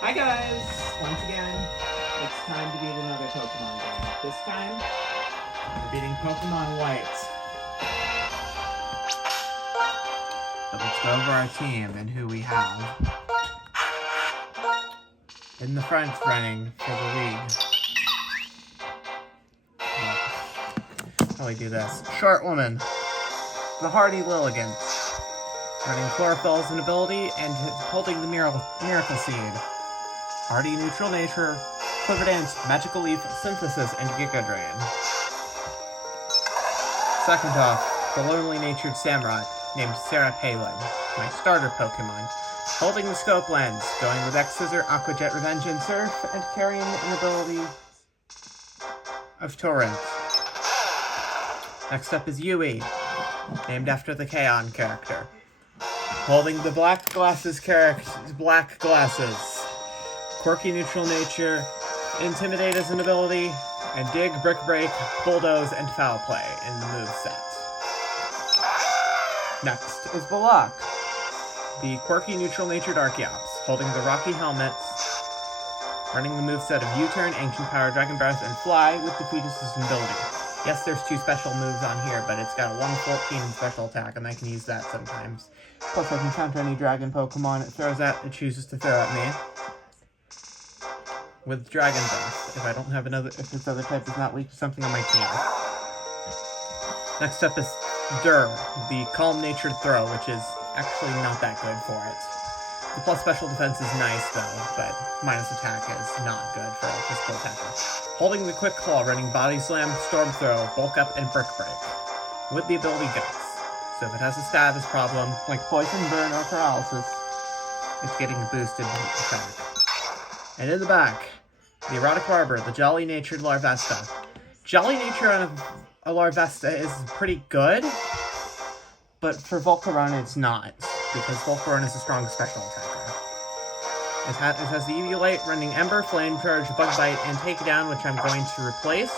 Hi guys! Once again, it's time to beat another Pokemon game. This time, we're beating Pokemon White. But let's go over our team and who we have. In the front running for the league. How do we do this? Short Woman. The Hardy Lilligant. Running Chlorophyll as an ability and holding the Miracle Seed. Hardy Neutral Nature, Quiver Dance, Magical Leaf, Synthesis, and Giga Drain. Second off, the Lonely Natured Samurott, named Sarah Palin, my starter Pokemon. Holding the Scope Lens, going with X Scissor, Aqua Jet, Revenge, and Surf, and carrying an ability of Torrent. Next up is Yui, named after the K-On! Character. Holding the Black Glasses Black Glasses. Quirky Neutral Nature, Intimidate as an ability, and Dig, Brick Break, Bulldoze, and Foul Play in the moveset. Next is Balak, the Quirky Neutral Natured Archeops, holding the Rocky Helmet, running the moveset of U-Turn, Ancient Power, Dragon Breath, and Fly with Defeat as an ability. Yes, there's two special moves on here, but it's got a 114 in special attack, and I can use that sometimes. Plus, I can counter any Dragon Pokemon it chooses to throw at me. With Dragon Breath, if its other type is not weak to something on my team. Next up is Dur, the Calm Natured Throw, which is actually not that good for it. The plus special defense is nice though, but minus attack is not good for a physical attacker. Holding the Quick Claw, running Body Slam, Storm Throw, Bulk Up, and Brick Break. With the ability Guts. So if it has a status problem, like Poison, Burn, or Paralysis, it's getting a boosted attack. And in the back, the Erotic Barber, the Jolly Natured Larvesta. Jolly Nature on a Larvesta is pretty good, but for Volcarona it's not, because Volcarona is a strong special attacker. It has the Eviolite running Ember, Flame Charge, Bug Bite, and Takedown, which I'm going to replace.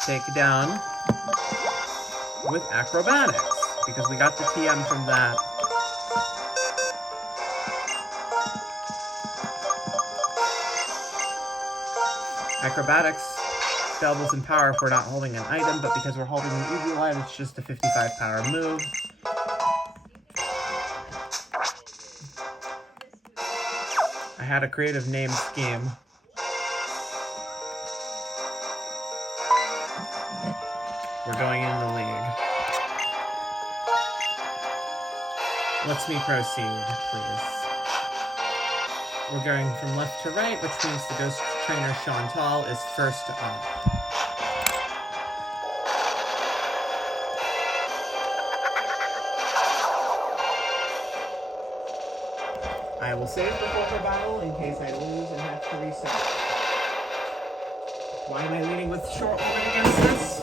Takedown with Acrobatics, because we got the TM from that. Acrobatics doubles in power if we're not holding an item, but because we're holding an Eviolite, it's just a 55 power move. I had a creative name scheme. We're going in the league. Let's me proceed, please. We're going from left to right, which means the Ghost Trainer Chantal is first up. I will save before her battle in case I lose and have to reset. Why am I leading with Short Woman against this?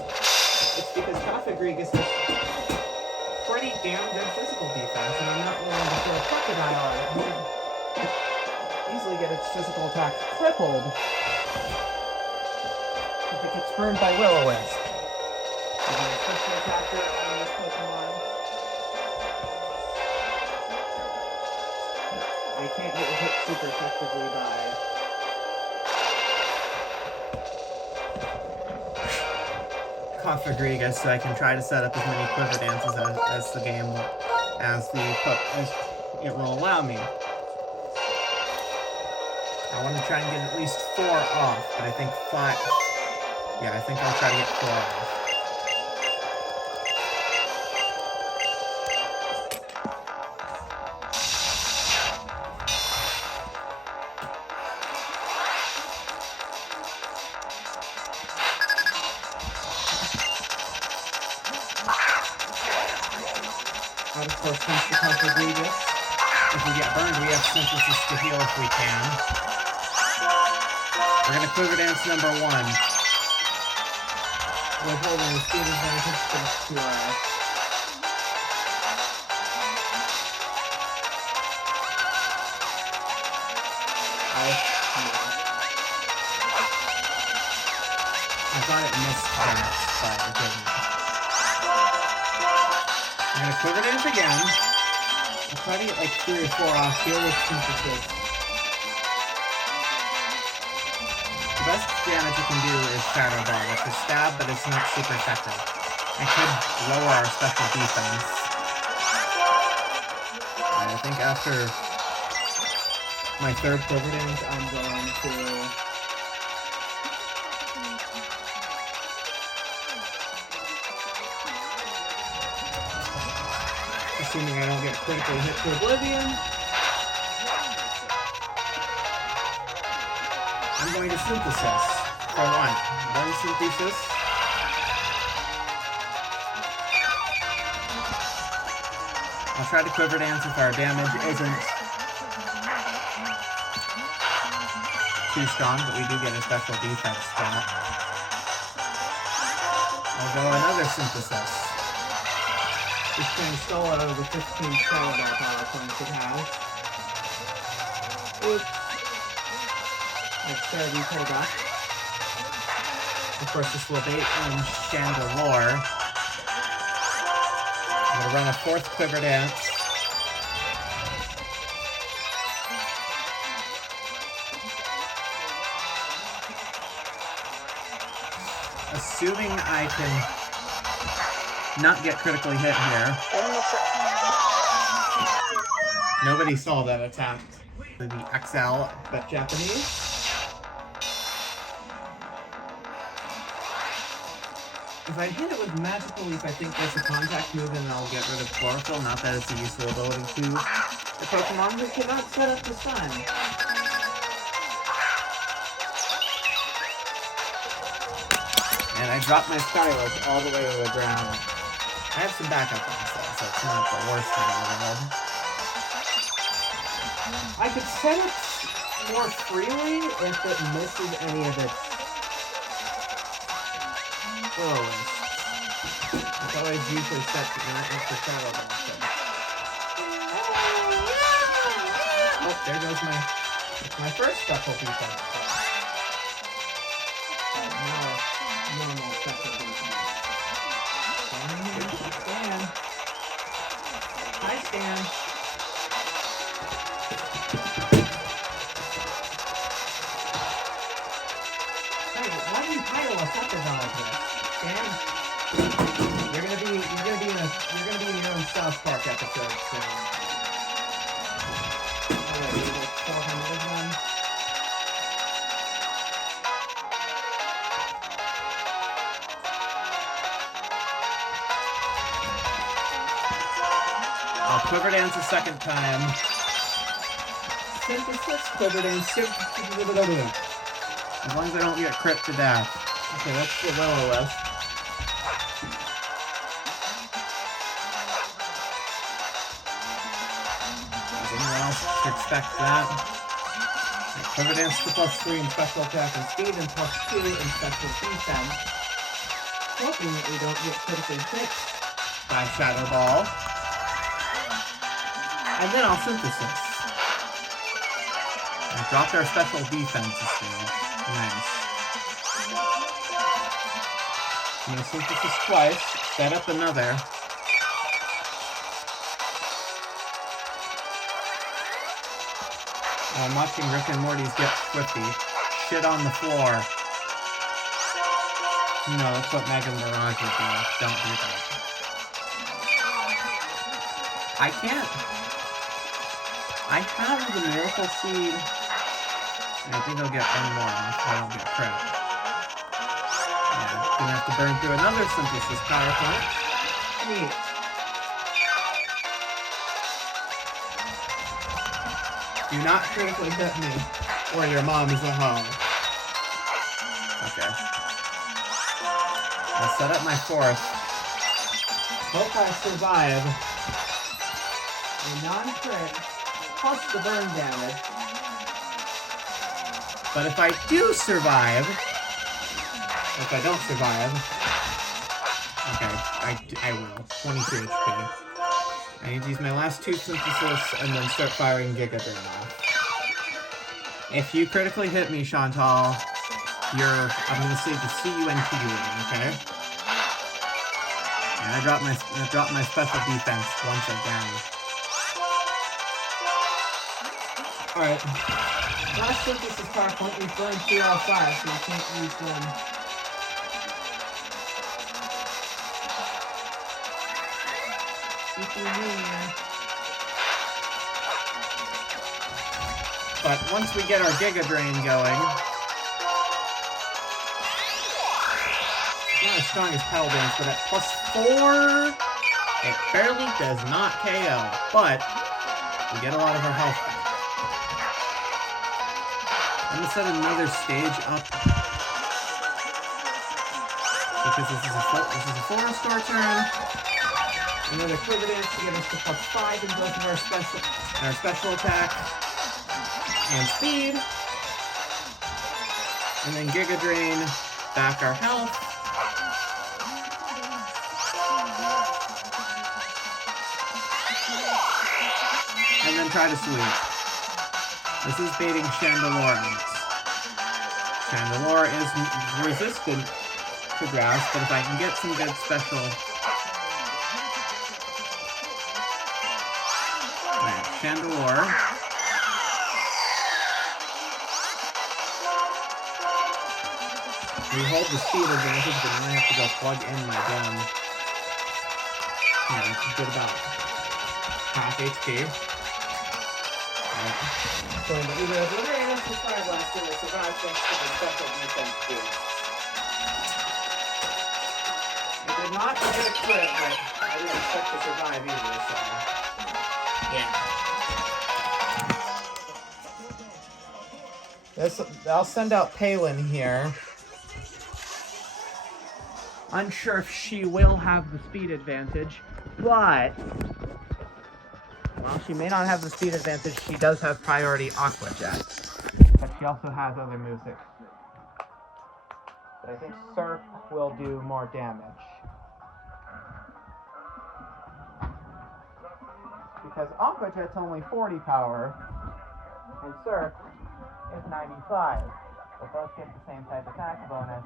It's because Cofagrigus has pretty damn good physical defense, and I'm not willing to throw a Crocodile on it. Easily get its physical attack crippled if it gets burned by Will-O-Wisp. Using a special attacker on this Pokemon. I can't get hit super effectively by Cofagrigus, so I can try to set up as many Quiver Dances as the game as it will allow me. I want to try and get at least 4 off, but I think 5... Yeah, I think I'll try to get 4 off. Out of course comes the Cofagrigus. If we get burned, we have Synthesis to heal if we can. We're going to Quiver Dance number 1. We're holding the speed advantage to I thought it missed that, but it didn't. I'm going to Quiver Dance again. I'll try to get like 3 or 4 off here with synthesis. The best damage you can do is Shadow Ball, which is stab, but it's not super effective. I could lower our special defense. And I think after my third Quiver Dance, I'm going to... assuming I don't get critically hit to Oblivion, I'm going to Synthesis for 1 Synthesis. I'll try to Quiver Dance if our damage isn't too strong, but we do get a special defense spot. I'll go another Synthesis. This can stall out of the 15 Shadow Ball power points it has. Oops. Let's try to pull back. Of course, this will abate in Chandelure. I'm going to run a 4th Quiver Dance. Assuming I can not get critically hit here. Nobody saw that attack. The XL, but Japanese. If I hit it with Magical Leap, I think there's a contact move and I'll get rid of Chlorophyll. Not that it's a useful ability to the Pokemon who cannot set up the sun. And I dropped my Stylus all the way to the ground. I have some backup on myself, so it's not the worst thing in the world. I could set it more freely if it misses any of its throws. It's always usually set to not extra Shadow Ball. Oh, there goes my first special defense. Normal special defense. Stan. Hi, Stan. Hey, why do you title us up as all of this? Stan? You're gonna be in your own South Park episode soon. Alright, we got 400 of them. I'll Quiver Dance a second time. Synthesis, Quiver Dance, as long as I don't get crit to death. Okay, that's the Will-O-Wisp. Anyone else should expect that. Quiver Dance to +3 in special attack and speed and +2 in special defense. Hoping that we don't get critically hit by Shadow Ball. And then I'll Synthesis. I dropped our special defense stage. Nice. I'm going to Synthesis twice, set up another. I'm watching Rick and Morty's Get Swifty. Shit on the floor. No, that's what Megan Mirage would do. Don't do that. I can't. I have the Miracle Seed, and I think I'll get one more if I don't get credit. Yeah, gonna have to burn through another Synthesis power point. Neat. Do not critically hit me, or your mom is a hoe. Okay. I'll set up my 4th. Hope I survive a non-crit. Plus the burn damage. But if I do survive, if I don't survive, okay, I will. 22 HP. I need to use my last 2 Synthesis and then start firing Giga Drain off. If you critically hit me, Chantal, I'm gonna save the CUNT rating, okay? And I dropped my special defense once again. Alright. Last synthesis power point, we've burned 2 out of 5, so we can't use them. But once we get our Giga Drain going, not as strong as Pedal Dance, but at +4, it barely does not KO, but we get a lot of our health back. I'm gonna set another stage up because this is a full restore turn. Another Quiver Dance to get us to +5 in both of our special attack and speed. And then Giga Drain back our health. And then try to sweep. This is baiting Chandelure out. Chandelure is resistant to grass, but if I can get some good special... Alright, Chandelure. We hold the speed advantage, but now I have to go plug in my gun. Yeah, it's good about half HP. So either Lorraine or Fire Blast will survive thanks to the special defense boost. I did not get a crit, but I didn't expect to survive either, so... Yeah. I'll send out Palin here. Unsure if she will have the speed advantage, but... Well, she may not have the speed advantage. She does have priority Aqua Jet. But she also has other moves that... But I think Surf will do more damage. Because Aqua Jet's only 40 power, and Surf is 95. But both get the same type attack bonus.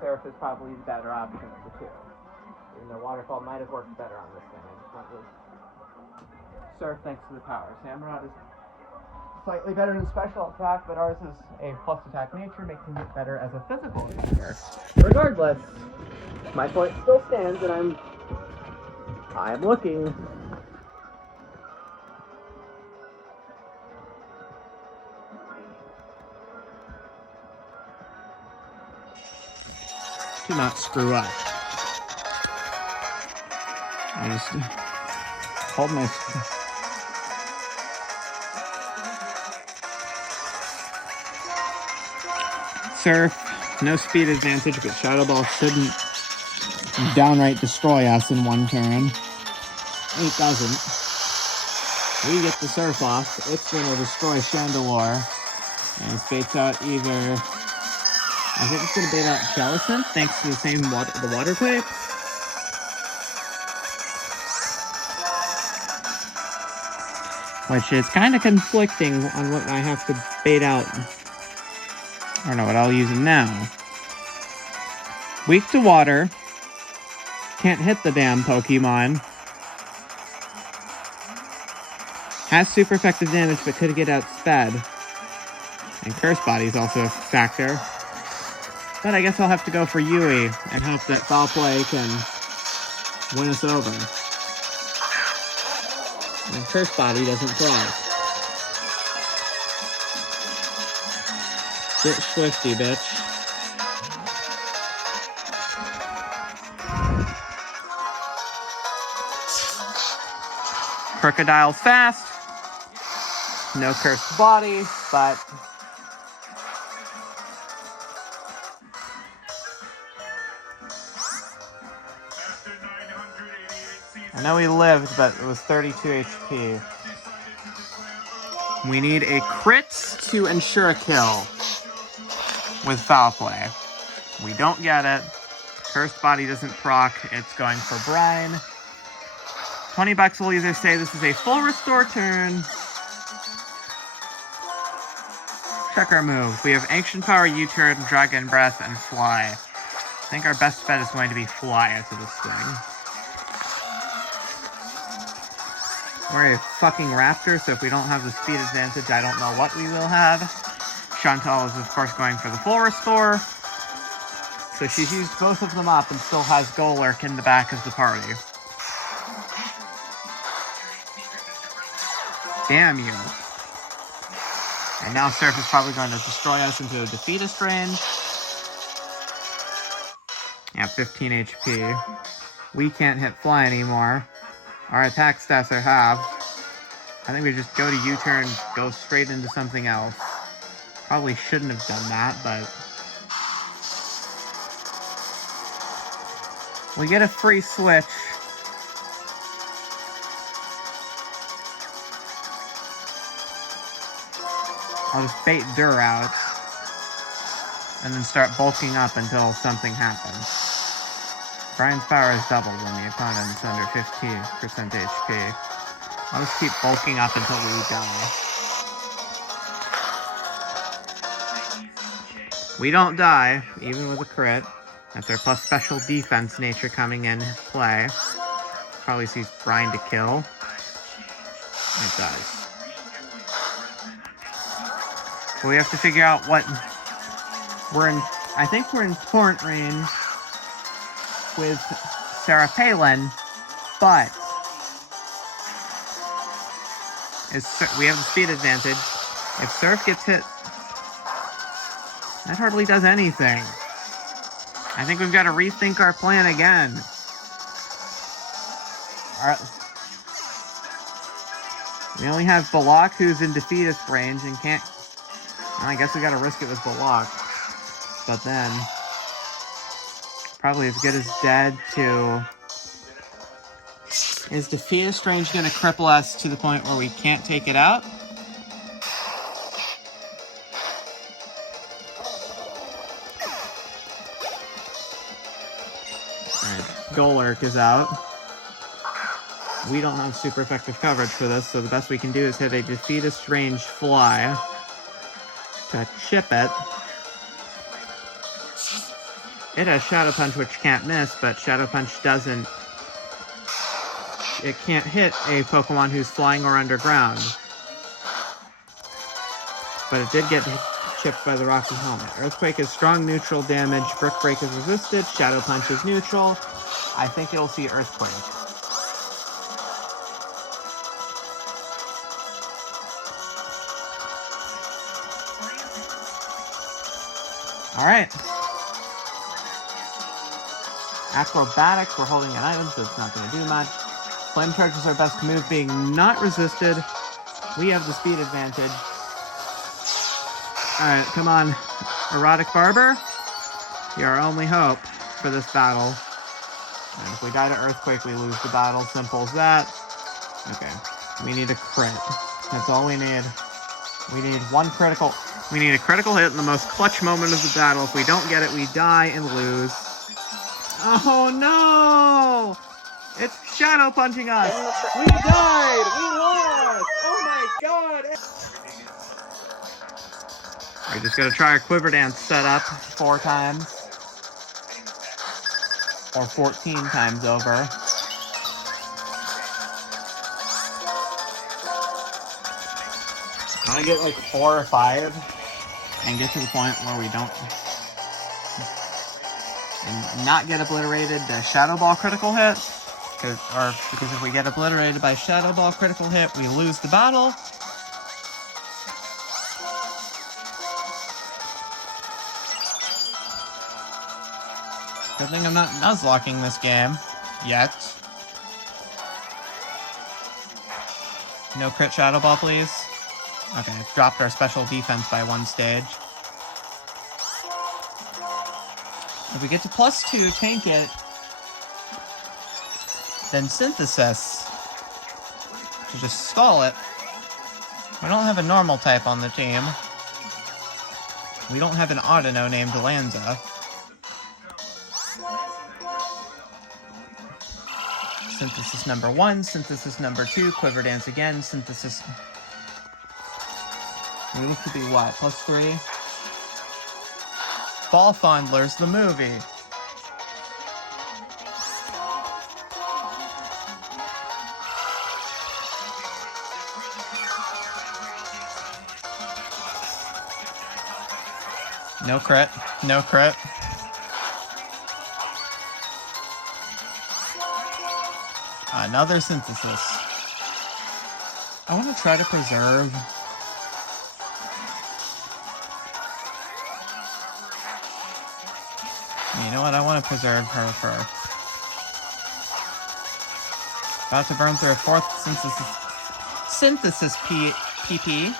Surf is probably the better option of the two. Even though Waterfall might have worked better on this thing. I just went with Surf thanks to the power. Samurott is slightly better in special attack, but ours is a plus attack nature, making it better as a physical attacker. Regardless, my point still stands, and I'm looking. Do not screw up. I just hold my... Surf, no speed advantage, but Shadow Ball shouldn't downright destroy us in one turn. It doesn't. We get the Surf off. It's going to destroy Chandelure. And it baits out either... I think it's going to bait out Jellicent, thanks to the same the water type. Which is kind of conflicting on what I have to bait out. I don't know what I'll use it now. Weak to water. Can't hit the damn Pokemon. Has super effective damage, but could get outsped. And Curse Body is also a factor. But I guess I'll have to go for Yui and hope that Foul Play can win us over. And Curse Body doesn't cross. Get swifty, bitch. Crocodile's fast. No Cursed Body, but... I know he lived, but it was 32 HP. We need a crit to ensure a kill with Foul Play. We don't get it. Cursed Body doesn't proc. It's going for Brine. $20 will either say this is a full restore turn. Check our moves. We have Ancient Power, U-Turn, Dragon Breath, and Fly. I think our best bet is going to be Fly into this thing. We're a fucking raptor, so if we don't have the speed advantage, I don't know what we will have. Chantal is, of course, going for the full restore. So she's used both of them up and still has Golurk in the back of the party. Damn you. And now Surf is probably going to destroy us into a defeatist range. Yeah, 15 HP. We can't hit fly anymore. Our attack stats are halved. I think we just go to U-turn, go straight into something else. Probably shouldn't have done that, but... we get a free switch. I'll just bait Dur out. And then start bulking up until something happens. Brian's power is doubled when the opponent's under 15% HP. I'll just keep bulking up until we die. We don't die, even with a crit. That's our plus special defense nature coming in play. Probably sees Brian to kill. It does. But we have to figure out what... I think we're in torrent range with Sarah Palin, but we have the speed advantage. If Surf gets hit, that hardly does anything. I think we've got to rethink our plan again. We only have Balak, who's in defeatist range and can't... well, I guess we got to risk it with Balak. But then, probably as good as dead to... Is defeatist range going to cripple us to the point where we can't take it out? Alright, Golurk is out. We don't have super effective coverage for this, so the best we can do is hit a defeatist range fly to chip it. It has Shadow Punch, which can't miss, but Shadow Punch doesn't... it can't hit a Pokemon who's flying or underground. But it did get chipped by the Rocky Helmet. Earthquake is strong neutral damage, Brick Break is resisted, Shadow Punch is neutral. I think it'll see Earthquake. Alright. Acrobatics, we're holding an item, so it's not going to do much. Flame Charge is our best move, being not resisted. We have the speed advantage. Alright, come on. Erotic Barber, you're our only hope for this battle. And if we die to Earthquake, we lose the battle. Simple as that. Okay. We need a crit. That's all we need. We need one critical... we need a critical hit in the most clutch moment of the battle. If we don't get it, we die and lose. Oh no! It's Shadow Punching us! We died! We lost! Oh my god! We're just gonna try our Quiver Dance setup 4 times. Or 14 times over. I want to get like 4 or 5 and get to the point where we don't... and not get obliterated by Shadow Ball critical hit. Because if we get obliterated by Shadow Ball critical hit, we lose the battle. Good thing I'm not Nuzlocking this game. Yet. No crit Shadow Ball, please. Okay, dropped our special defense by 1 stage. If we get to +2, tank it, then Synthesis to just stall it. We don't have a normal type on the team. We don't have an Audino named Lanza. Synthesis number 1, Synthesis number 2, Quiver Dance again, Synthesis... we look to be what? +3? Ball Fondlers, the movie. No crit. No crit. Another synthesis. I want to try to preserve. You know what? I want to preserve her for. About to burn through a fourth synthesis PP.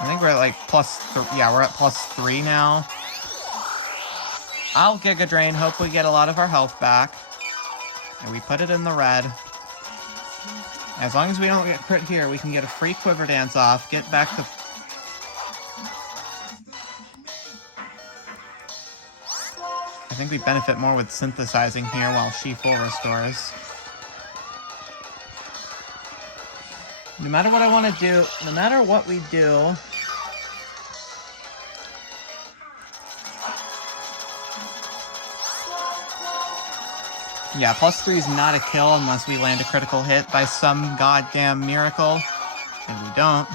I think we're at like yeah, we're at +3 now. I'll Giga Drain, hope we get a lot of our health back. And we put it in the red. As long as we don't get crit here, we can get a free Quiver Dance off, get back to... I think we benefit more with synthesizing here while she full restores. No matter what I want to do, no matter what we do... Yeah, +3 is not a kill unless we land a critical hit by some goddamn miracle. And we don't.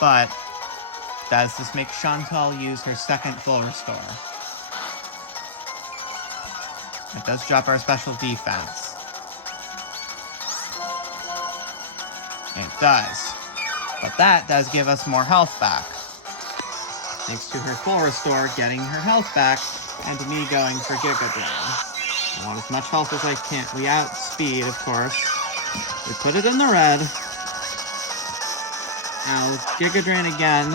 But does this make Chantal use her second full restore? It does drop our special defense. It does. But that does give us more health back. Thanks to her full restore, getting her health back, and me going for Giga Drain. I want as much health as I can. We outspeed, of course. We put it in the red. Now, Giga Drain again.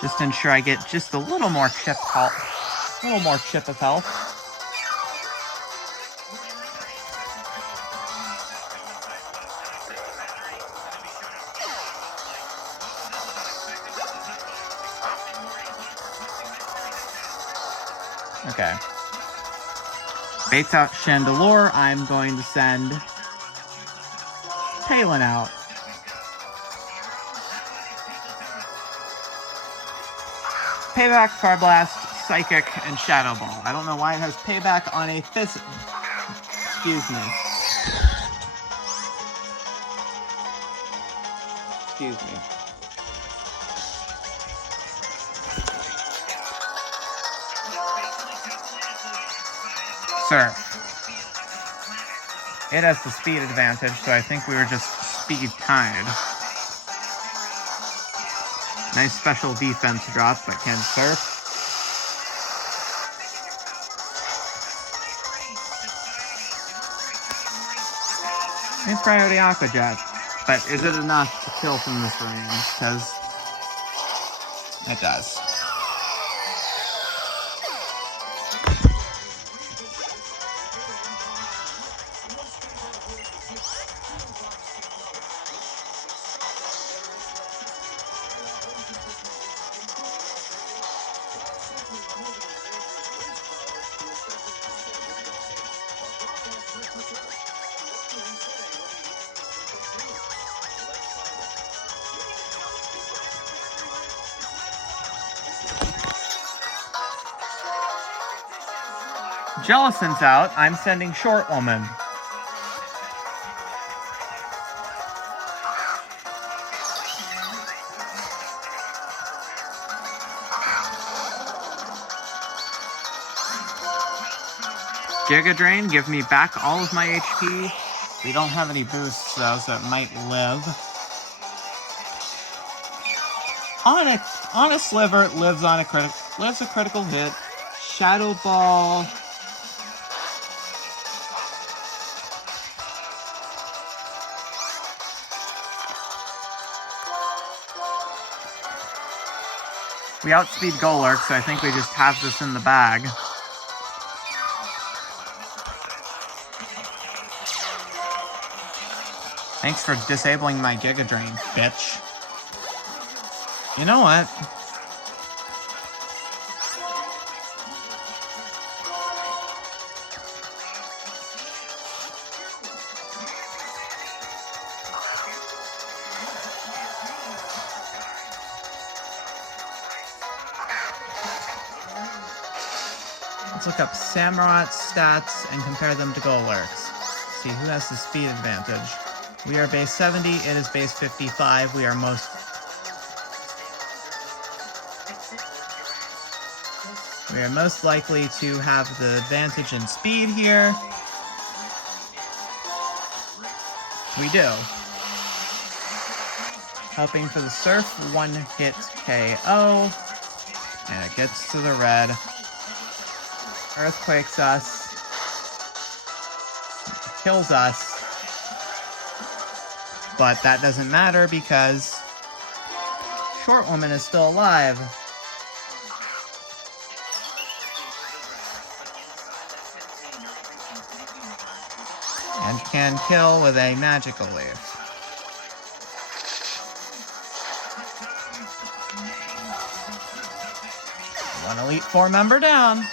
Just to ensure I get just a little more chip health. A little more chip of health. Okay. Baits out Chandelure. I'm going to send Palin out. Payback, Fire Blast, Psychic, and Shadow Ball. I don't know why it has payback on a Excuse me. Excuse me. Sir. It has the speed advantage, so I think we were just speed tied. Nice special defense drop, but can surf. Nice priority Aqua Jet. But is it enough to kill from this range? Because it does. Jellicent's out. I'm sending Short Woman. Giga Drain, give me back all of my HP. We don't have any boosts though, so it might live. On a sliver, it lives a critical hit. Shadow Ball. We outspeed Golurk, so I think we just have this in the bag. Thanks for disabling my Giga Drain, bitch. You know what? Let's look up Samurot's stats and compare them to Golurk's. See who has the speed advantage. We are base 70, it is base 55. We are most likely to have the advantage in speed here. We do. Helping for the Surf, 1-hit KO. And it gets to the red. Earthquakes us. Kills us. But that doesn't matter because Short Woman is still alive. And can kill with a magical leaf. One Elite Four member down.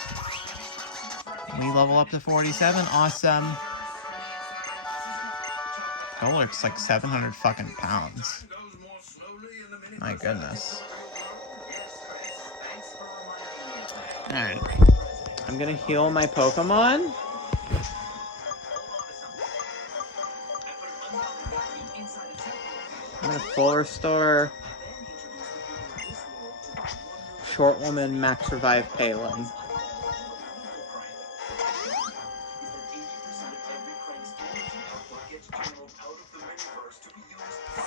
We level up to 47. Awesome. Golurk's like 700 fucking pounds. My goodness. Alright. I'm gonna heal my Pokemon. I'm gonna full restore Short Woman, Max Revive Palin.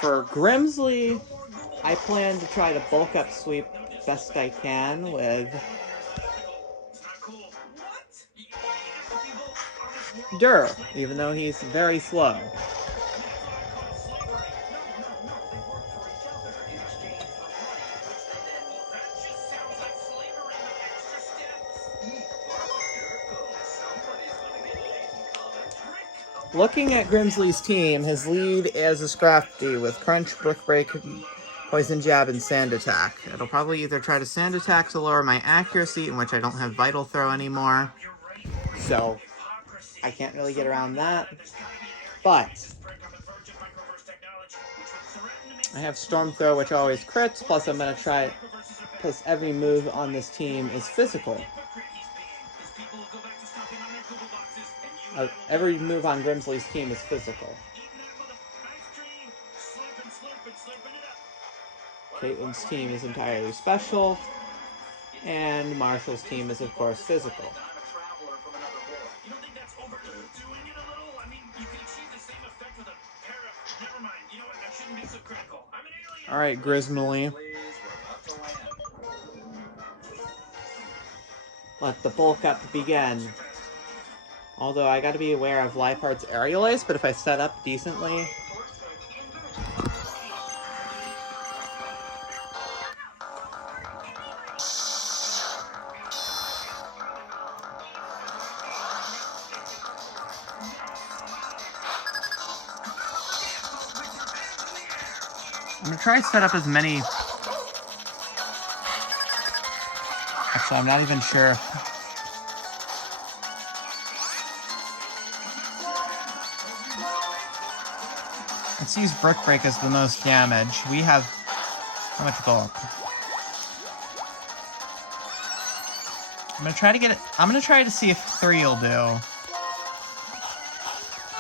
For Grimsley, I plan to try to bulk up sweep best I can with Dur, even though he's very slow. Looking at Grimsley's team, his lead is a Scrafty with Crunch, Brick Break, Poison Jab, and Sand Attack. It'll probably either try to Sand Attack to lower my accuracy, in which I don't have Vital Throw anymore. So, I can't really get around that. But, I have Storm Throw, which always crits, plus I'm going to try, plus every move on this team is physical. Every move on Grimsley's team is physical. Caitlin's team is entirely special, and Marshall's team is, of course, physical. Alright, Grismily. Let the bulk up begin. Although I gotta be aware of Liepard's Aerial Ace, but if I set up decently... I'm gonna try to set up as many... Actually, I'm not even sure if... Let's use Brick Break as the most damage. We have... How much bulk? I'm gonna try to get it... I'm gonna try to see if 3 will do.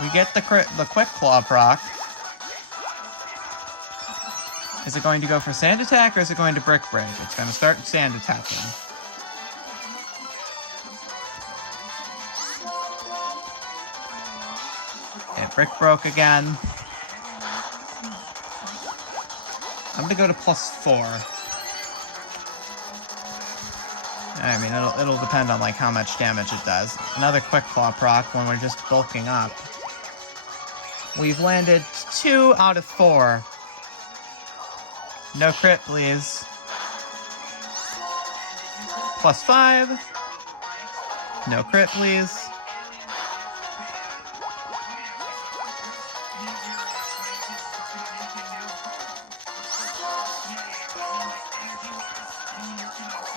We get the Quick Claw proc. Is it going to go for Sand Attack or is it going to Brick Break? It's going to start Sand Attacking. Okay, Brick broke again. I'm going to go to +4. I mean, it'll depend on like how much damage it does. Another Quick Claw proc when we're just bulking up. We've landed 2 out of 4. No crit, please. +5. No crit, please.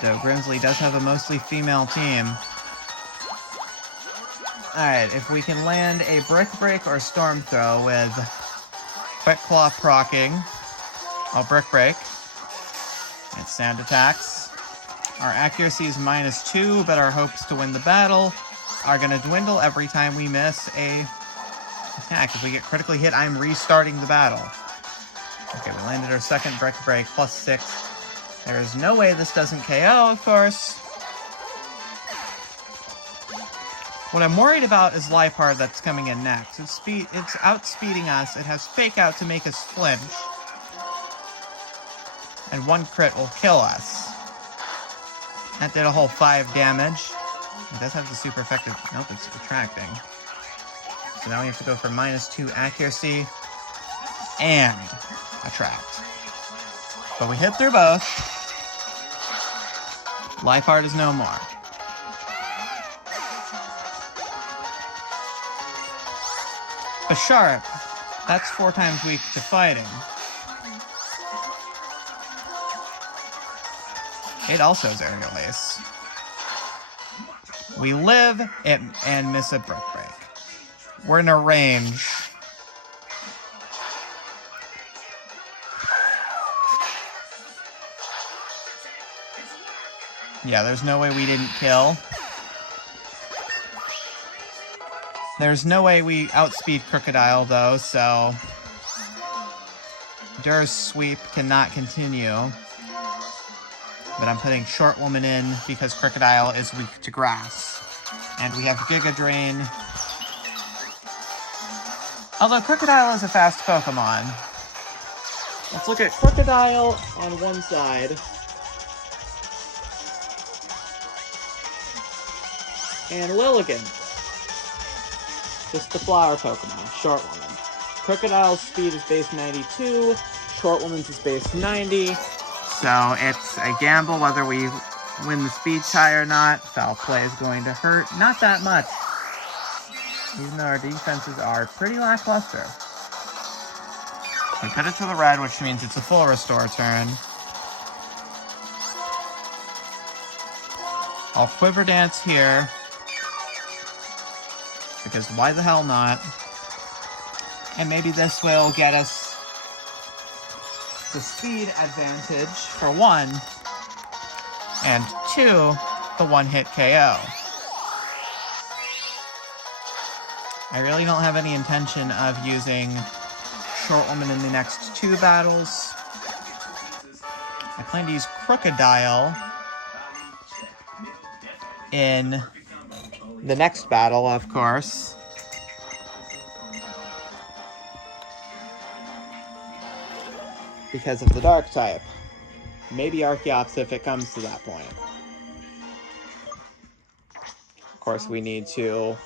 Though Grimsley does have a mostly female team. Alright, if we can land a Brick Break or Storm Throw with Quick Claw procking, I'll Brick Break. It's Sand Attacks. Our accuracy is -2, but our hopes to win the battle are going to dwindle every time we miss a attack. If we get critically hit, I'm restarting the battle. Okay, we landed our second Brick Break, +6. There is no way this doesn't KO, of course. What I'm worried about is Lipard that's coming in next. It's outspeeding us. It has Fake Out to make us flinch. And 1 crit will kill us. That did a whole 5 damage. It does have the super effective... Nope, it's retracting. So now we have to go for -2 accuracy and attract. But we hit through both. Lipard is no more. But Sharp, that's 4 times weak to fighting. It also has Aerial Ace. We live and miss a Brick Break. We're in a range. Yeah, there's no way we didn't kill. There's no way we outspeed Crocodile, though, so... Dur's sweep cannot continue. But I'm putting Short Woman in because Crocodile is weak to grass. And we have Giga Drain. Although Crocodile is a fast Pokemon. Let's look at Crocodile on one side. And Lilligant. Just the flower Pokemon, Short Woman. Crocodile's speed is base 92, Short Woman's is base 90. So it's a gamble whether we win the speed tie or not. Foul play is going to hurt. Not that much. Even though our defenses are pretty lackluster. We put it to the red, which means it's a full restore turn. I'll Quiver Dance here. Because why the hell not? And maybe this will get us the speed advantage for 1. And 2, the 1-hit KO. I really don't have any intention of using Short Woman in the next 2 battles. I plan to use Crocodile in the next battle, of course. Because of the Dark type. Maybe Archeops if it comes to that point. Of course, we need to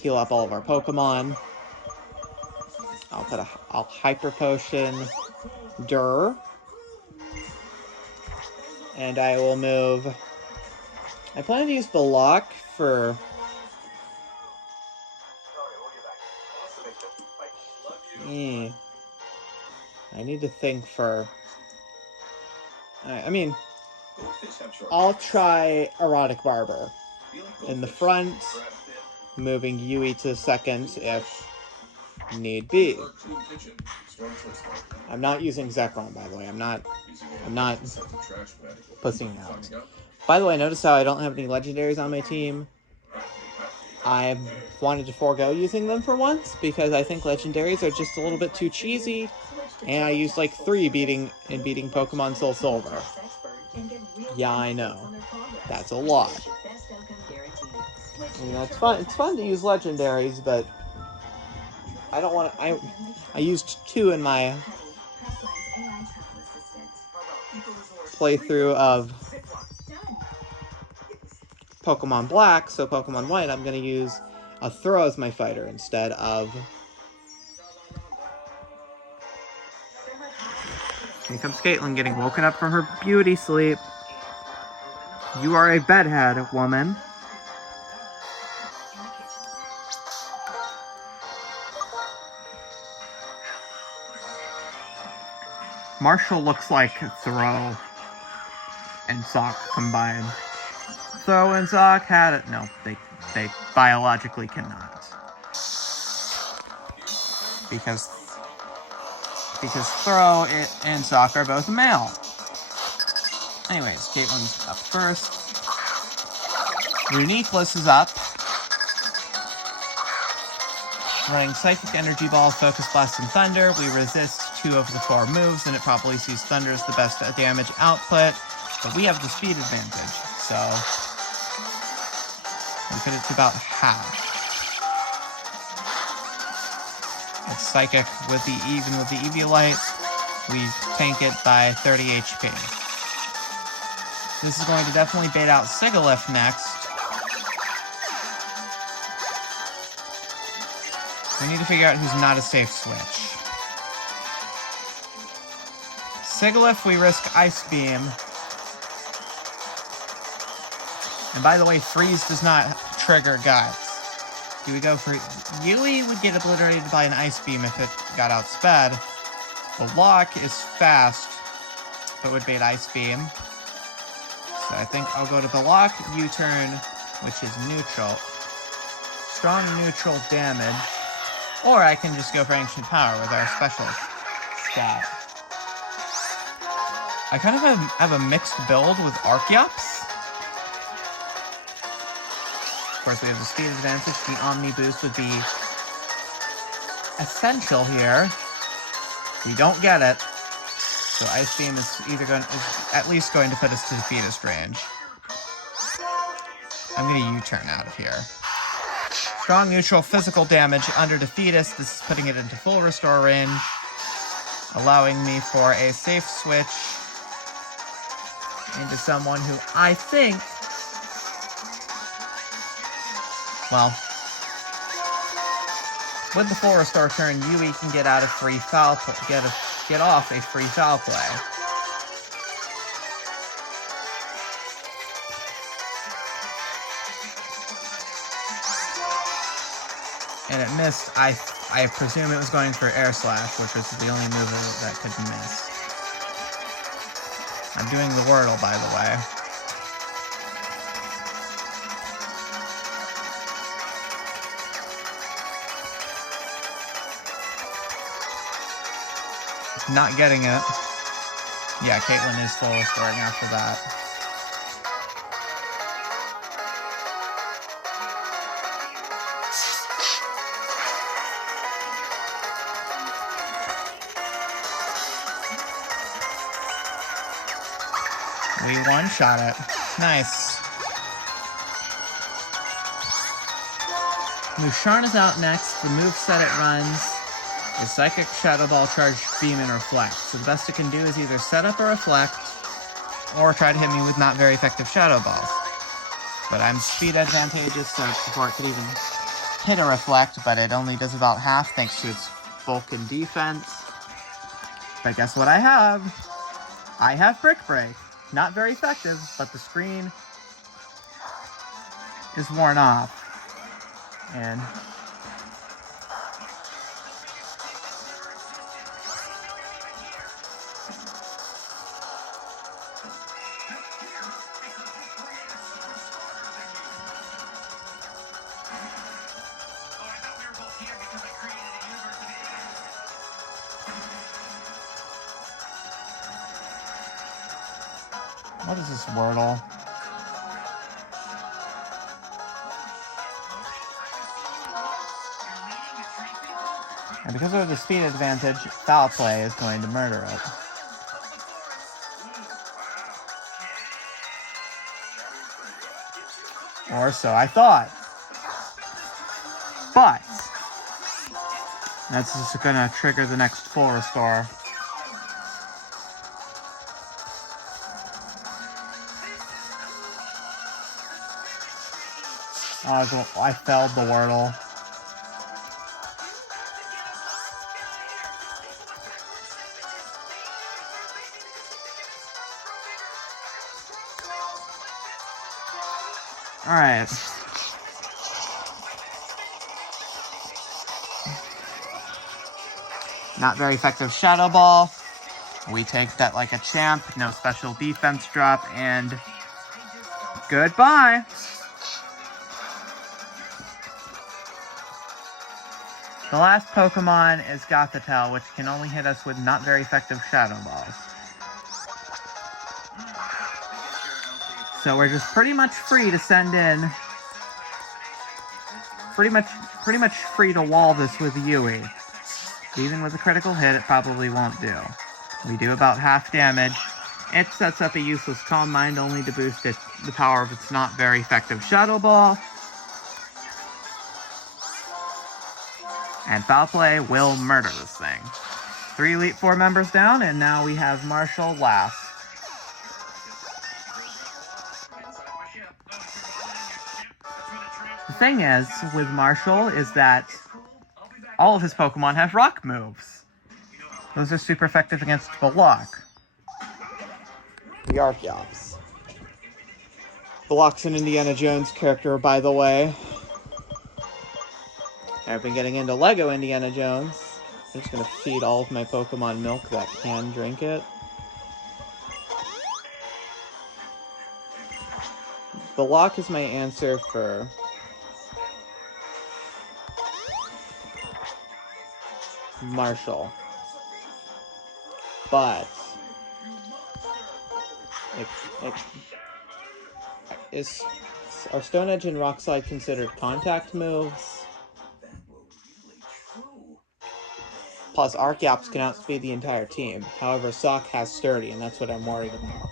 heal up all of our Pokemon. I'll Hyper Potion Dur. And I will move... I plan to use the lock for... I need to think for... I mean, I'll try Erotic Barber in the front, moving Yui to second if need be. I'm not using Zekrom, by the way. I'm not pussing out. By the way, notice how I don't have any legendaries on my team. I wanted to forego using them for once because I think legendaries are just a little bit too cheesy. And I used like 3 beating Pokemon Soul Silver. Yeah, I know. That's a lot. I mean, that's fun. It's fun to use legendaries, but I don't want to... I used 2 in my playthrough of Pokemon Black, so Pokemon White, I'm going to use a Throw as my fighter instead of... Here comes Caitlin getting woken up from her beauty sleep. You are a bedhead, woman. Marshall looks like Throw and Sock combined. Throw and Sock had it. No, they biologically cannot. Because Throw and Sock are both male. Anyways, Caitlin's up first. Runiceless is up. Running Psychic Energy Ball, Focus Blast, and Thunder. We resist 2 of the 4 moves, and it probably sees Thunder as the best damage output. But we have the speed advantage, so we put it to about half. It's Psychic with even with the Eviolite. We tank it by 30 HP. This is going to definitely bait out Sigalith next. We need to figure out who's not a safe switch. Sigalith, we risk Ice Beam. And by the way, Freeze does not trigger Guts. Do we go for... Yui would get obliterated by an Ice Beam if it got outsped. The Lock is fast, but would bait Ice Beam. So I think I'll go to the Lock, U-turn, which is neutral. Strong neutral damage. Or I can just go for Ancient Power with our special stat. I kind of have a mixed build with Archeops. Of course, we have the speed advantage. The Omni boost would be essential here. We don't get it. So Ice Beam is at least going to put us to the Fetus range. I'm going to U-turn out of here. Strong neutral physical damage under Defeatus. This is putting it into full restore range, allowing me for a safe switch into someone who I think, well, with the full restore turn, Yui can get out of free foul play, get off a free foul play. And it missed. I presume it was going for Air Slash, which was the only move that could miss. I'm doing the Wordle, by the way. Not getting it. Yeah, Caitlin is full restoring after that. We one-shot it. Nice. Musharn is out next. The moveset it runs is Psychic, Shadow Ball, Charge, Beam, and Reflect. So the best it can do is either set up or reflect, or try to hit me with not very effective Shadow Balls. But I'm speed advantageous, so before it could even hit a reflect, but it only does about half thanks to its bulk and defense. But guess what I have? I have Brick Break. Not very effective, but the screen is worn off. And what is this Wordle? And because of the speed advantage, Foul Play is going to murder it. Or so I thought. But that's just going to trigger the next full restore. I failed the Wordle. Alright. Not very effective Shadow Ball. We take that like a champ. No special defense drop, and goodbye. The last Pokemon is Gothitelle, which can only hit us with not very effective Shadow Balls. So we're just pretty much free to send in. Pretty much free to wall this with Yui. Even with a critical hit, it probably won't do. We do about half damage. It sets up a useless Calm Mind only to boost the power of its not very effective Shadow Ball. And Foul Play will murder this thing. 3 Elite Four members down, and now we have Marshall last. The thing is, with Marshall, is that all of his Pokemon have rock moves. Those are super effective against Block. The Archeops. Block's an Indiana Jones character, by the way. I've been getting into Lego Indiana Jones. I'm just going to feed all of my Pokemon milk that can drink it. Block is my answer for Marshall. But are Stone Edge and Rock Slide considered contact moves? Plus, Archeops can outspeed the entire team. However, Sock has Sturdy, and that's what I'm worried about.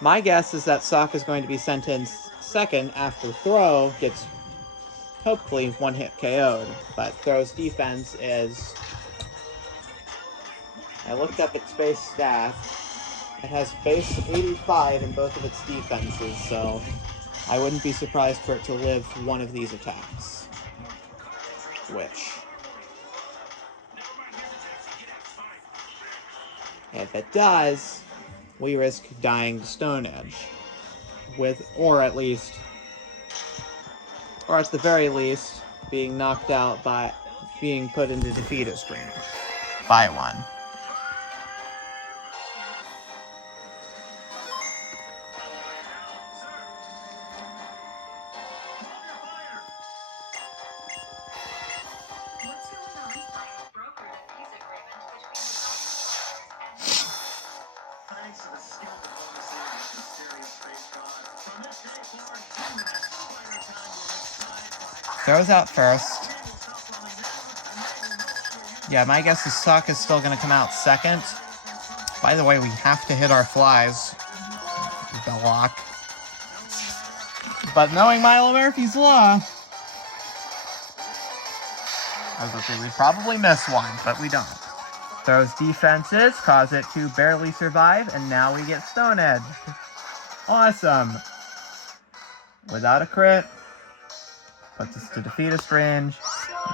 My guess is that Sock is going to be sent in second after Throw gets, hopefully, one-hit KO'd. But Throw's defense is... I looked up its base stats. It has base 85 in both of its defenses, so I wouldn't be surprised for it to live one of these attacks. Which, if it does, we risk dying to Stone Edge. Or at the very least, being knocked out by being put into defeatist range by one. Throws out first. Yeah, my guess is Sock is still going to come out second. By the way, we have to hit our flies. Block. But knowing Milo Murphy's Law, I was going to say we'd probably miss one, but we don't. Throws defenses cause it to barely survive, and now we get Stone Edge. Awesome. Without a crit. Puts us to defeatist range,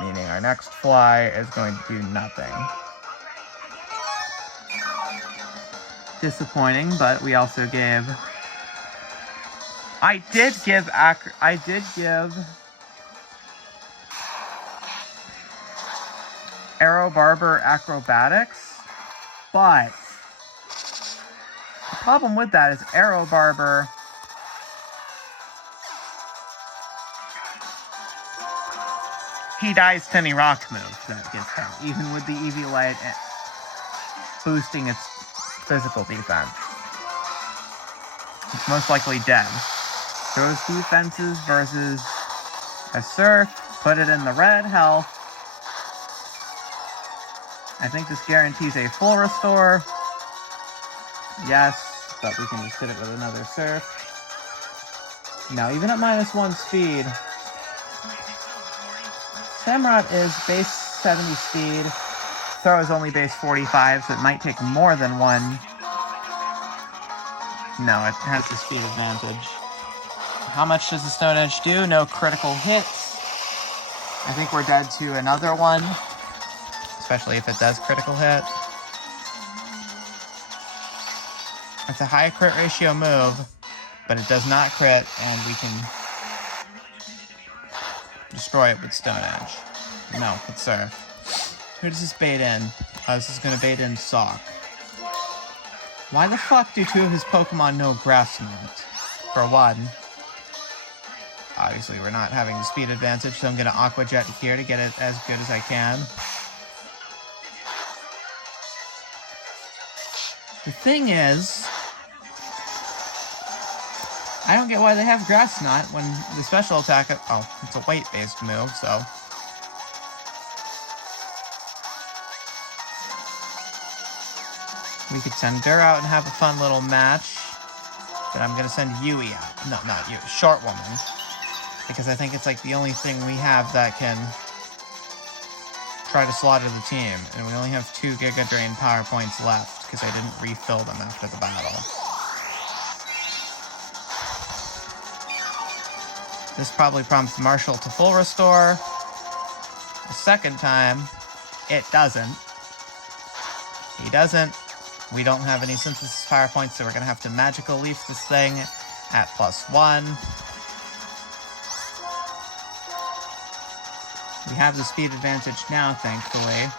meaning our next fly is going to do nothing. Disappointing, but we also gave... I did give Arrow Barber Acrobatics, but the problem with that is Arrow Barber... he dies to any rock moves that gets hit, even with the Eviolite boosting its physical defense. It's most likely dead. Those defenses versus a Surf, put it in the red health. I think this guarantees a full restore. Yes, but we can just hit it with another Surf. Now, even at -1 speed, Samurott is base 70 speed, Throw is only base 45, so it might take more than one. No, it has the speed advantage. How much does the Stone Edge do? No critical hits. I think we're dead to another one, especially if it does critical hit. It's a high crit ratio move, but it does not crit, and we can destroy it with Stone Edge. No, with Surf. Who does this bait in? Oh, this is going to bait in Sock. Why the fuck do 2 of his Pokemon know Grass Knot? For one. Obviously, we're not having the speed advantage, so I'm going to Aqua Jet here to get it as good as I can. The thing is, I don't get why they have Grass Knot when the special attack... Oh, it's a weight-based move, so... We could send Dur out and have a fun little match. But I'm gonna send Yui out. No, not Yui. Short Woman. Because I think it's like the only thing we have that can try to slaughter the team. And we only have 2 Giga Drain power points left because I didn't refill them after the battle. This probably prompts Marshall to full restore. The second time, it doesn't. He doesn't. We don't have any synthesis power points, so we're going to have to magical leaf this thing at +1. We have the speed advantage now, thankfully.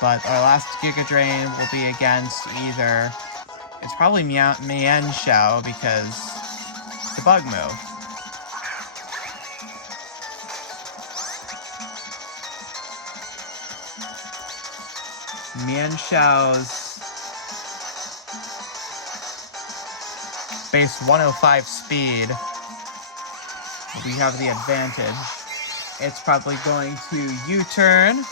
But our last Giga Drain will be against either... It's probably Mian Shao because the bug move. Mian Shao's base 105 speed. We have the advantage. It's probably going to U-turn,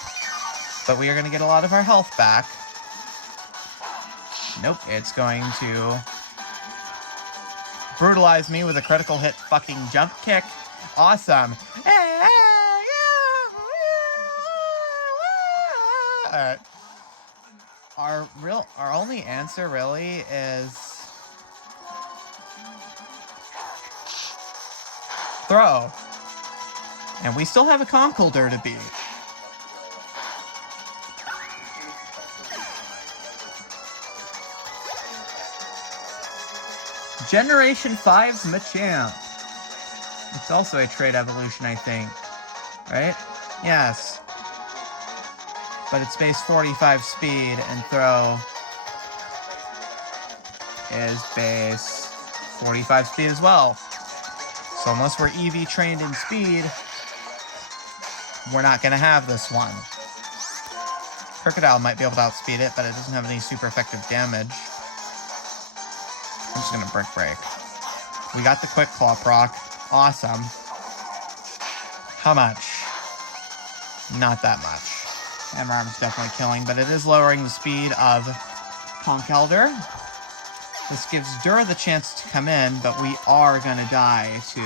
but we are going to get a lot of our health back. Nope, it's going to brutalize me with a critical hit fucking jump kick. Awesome. Alright. Our only answer really is throw. And we still have a Conkeldurr to beat. Generation 5's Machamp. It's also a trait evolution, I think. Right? Yes. But it's base 45 speed, and throw is base 45 speed as well. So unless we're EV trained in speed, we're not going to have this one. Crocodile might be able to outspeed it, but it doesn't have any super effective damage. I'm just going to Brick Break. We got the Quick Claw proc. Awesome. How much? Not that much. Hammer Arm's definitely killing, but it is lowering the speed of Conkeldurr. This gives Dur the chance to come in, but we are going to die to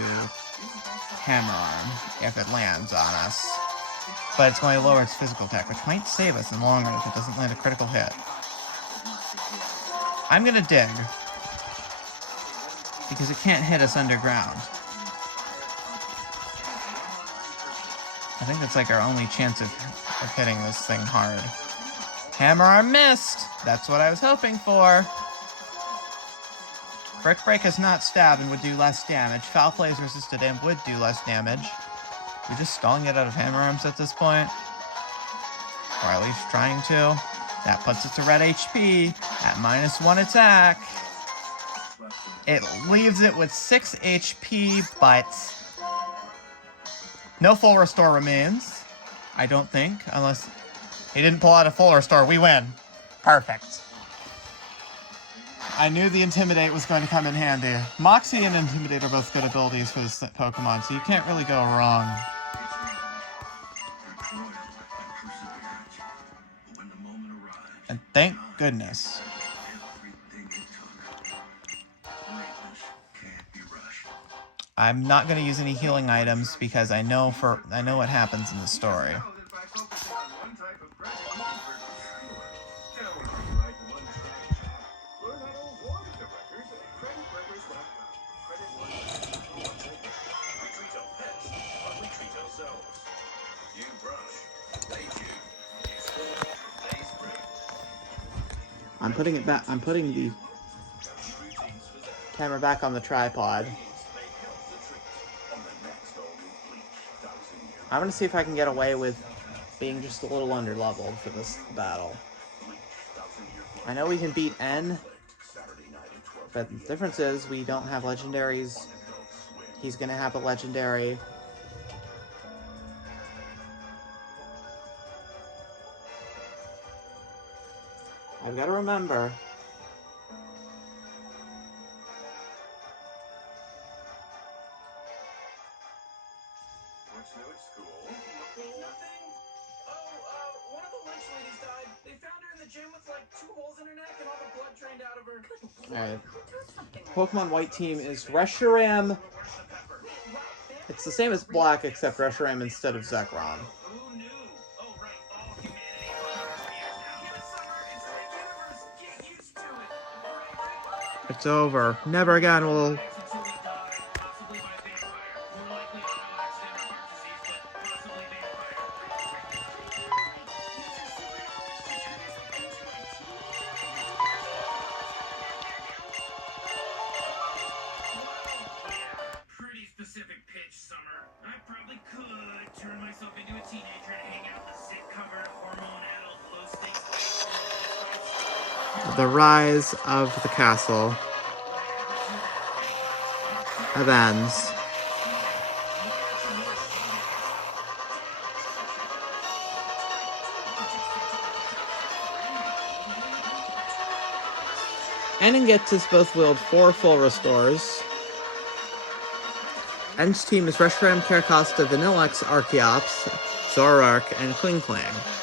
Hammer Arm if it lands on us. But it's going to lower its physical attack, which might save us in the long run if it doesn't land a critical hit. I'm going to dig, because it can't hit us underground. I think that's like our only chance of hitting this thing hard. Hammer Arm missed! That's what I was hoping for. Brick Break is not stab and would do less damage. Foul Play is resisted and would do less damage. We're just stalling it out of Hammer Arms at this point. Or at least trying to. That puts it to red HP at -1 attack. It leaves it with 6 HP, but no full restore remains. I don't think, unless he didn't pull out a full restore. We win. Perfect. I knew the Intimidate was going to come in handy. Moxie and Intimidate are both good abilities for this Pokemon, so you can't really go wrong. And thank goodness. I'm not going to use any healing items because I know what happens in the story. I'm putting it back. I'm putting the camera back on the tripod. I'm going to see if I can get away with being just a little under-leveled for this battle. I know we can beat N, but the difference is we don't have legendaries. He's going to have a legendary. I've got to remember Alright. Pokemon White team is Reshiram. It's the same as Black, except Reshiram instead of Zekrom. It's over. Never again will... The rise of the castle ends. Enon gets us both wield 4 full restores. En's team is Reshiram, Carcosta, Vanillex, Archeops, Zoroark, and Klinklang.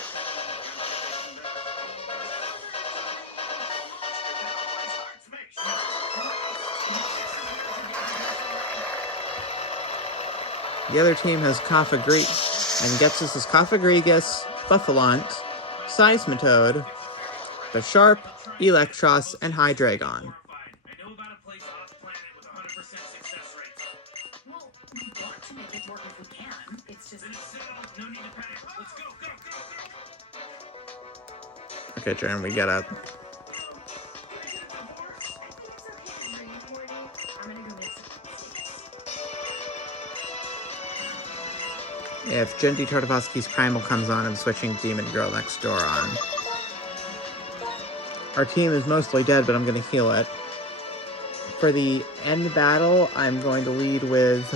The other team has Cofagrigus, and gets us as Cofagrigus, Buffalont, Seismitoad, Bisharp, Electros, and Hydreigon. Okay, Jaren, we get it. If Genty Tartakovsky's Primal comes on, I'm switching Demon Girl next door on. Our team is mostly dead, but I'm going to heal it. For the end battle, I'm going to lead with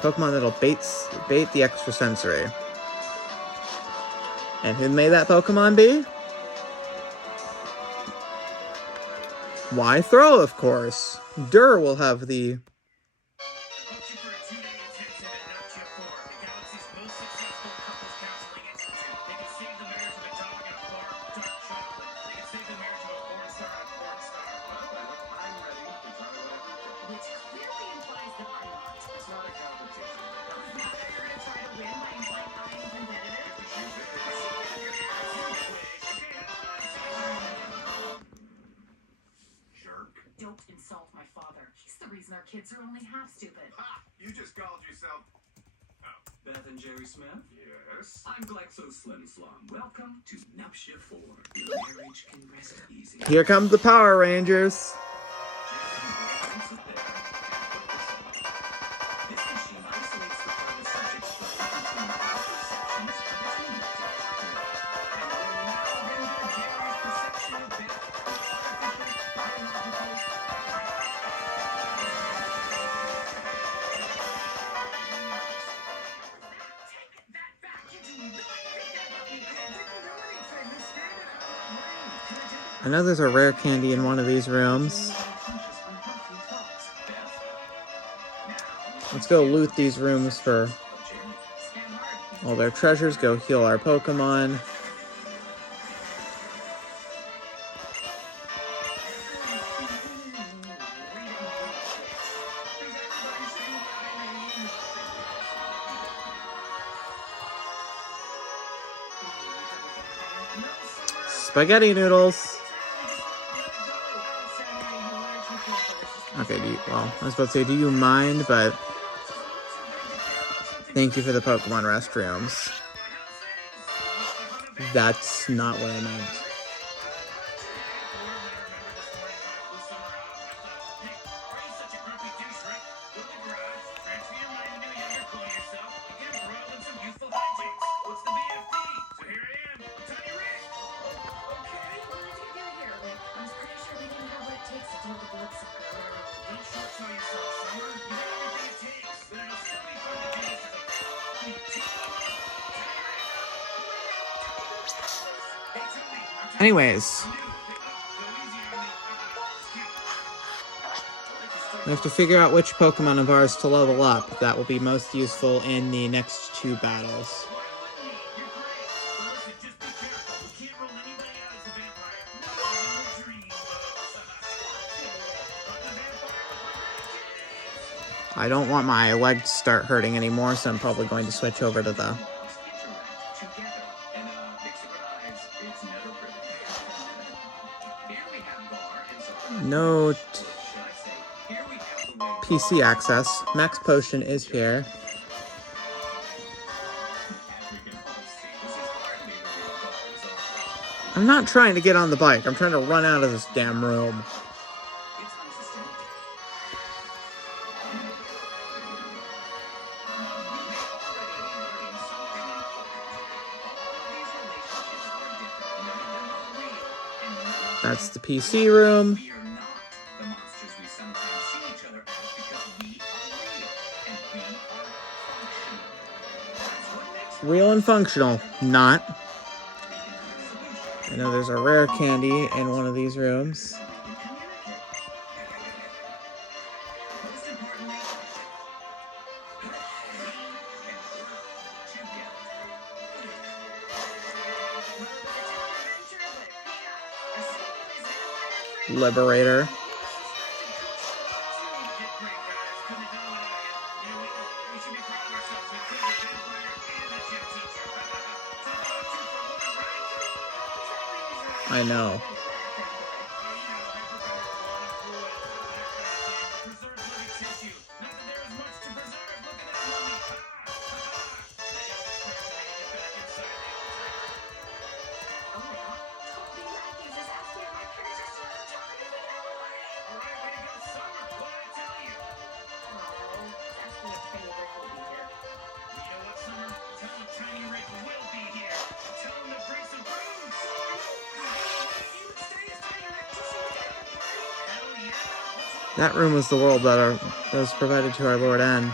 Pokemon that'll bait the extrasensory. And who may that Pokemon be? Why, Throw, of course. Dur will have the... Don't insult my father. He's the reason our kids are only half stupid. Ha! You just called yourself... Oh. Beth and Jerry Smith? Yes? I'm Glaxo Slim Slum. Welcome to Nuptia 4. Your marriage can rest easy. Here comes the Power Rangers. I know there's a rare candy in one of these rooms. Let's go loot these rooms for all their treasures, go heal our Pokemon. Spaghetti noodles. Okay, well, I was about to say, do you mind, but thank you for the Pokemon restrooms. That's not what I meant. Anyways, we have to figure out which Pokemon of ours to level up. That will be most useful in the next 2 battles. I don't want my leg to start hurting anymore, so I'm probably going to switch over to the... Interact together. And, big surprise, it's never pretty. Here we have Bar and surprise. No Or should I say, here we have the way PC access. Max Potion is here. as we can all see, this is hardly the real Bar. I'm not trying to get on the bike. I'm trying to run out of this damn room. It's unsustainable. That's the PC room. We are not the monsters we sometimes see each other as because we are real and we are functional. That's what makes Real and functional. Not. I know there's a rare candy in one of these rooms. most importantly, we can work together. Liberator. I know. That room was the world that was provided to our Lord N.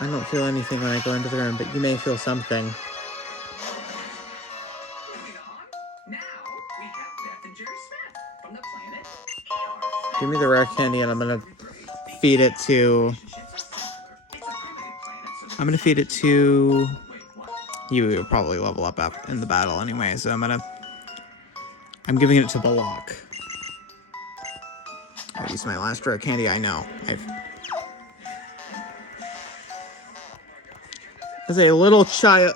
I don't feel anything when I go into the room, but you may feel something. Moving on. Now we have Beth and Jerry Smith from the planet. Give me the rare candy and I'm gonna feed it to... I'm gonna feed it to... You will probably level up in the battle anyway, so I'm giving it to Balak. I'll use my last rare candy, I know. It's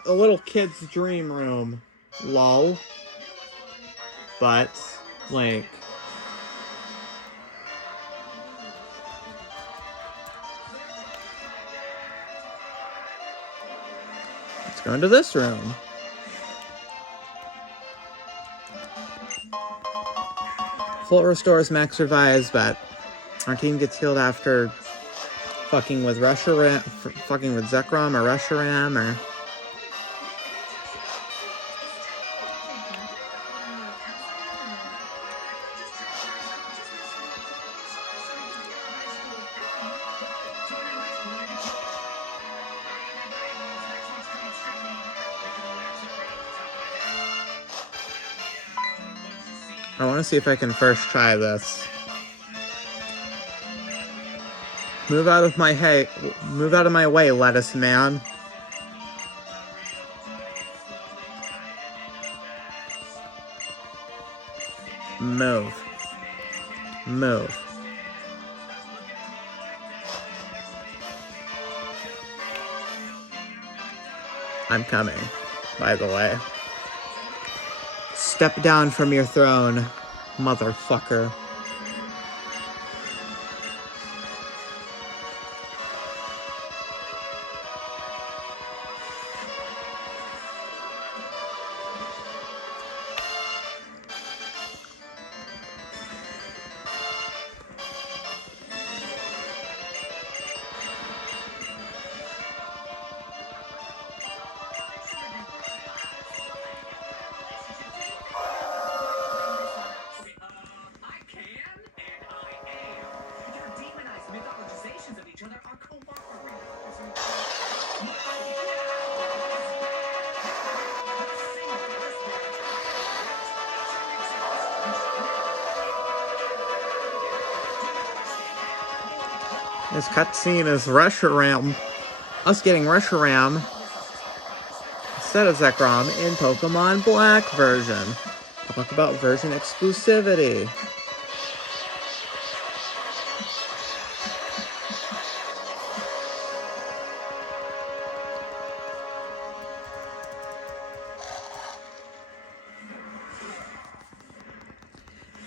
a little kid's dream room. Lol. But, like... Let's go into this room. Full restores max revives, but our team gets healed after fucking with Zekrom or Reshiram or... I want to see if I can first try this. Move out of my way, lettuce man. Move. Move. I'm coming, by the way. Step down from your throne, motherfucker. This cutscene is Reshiram. Us getting Reshiram instead of Zekrom in Pokemon Black version. Talk about version exclusivity.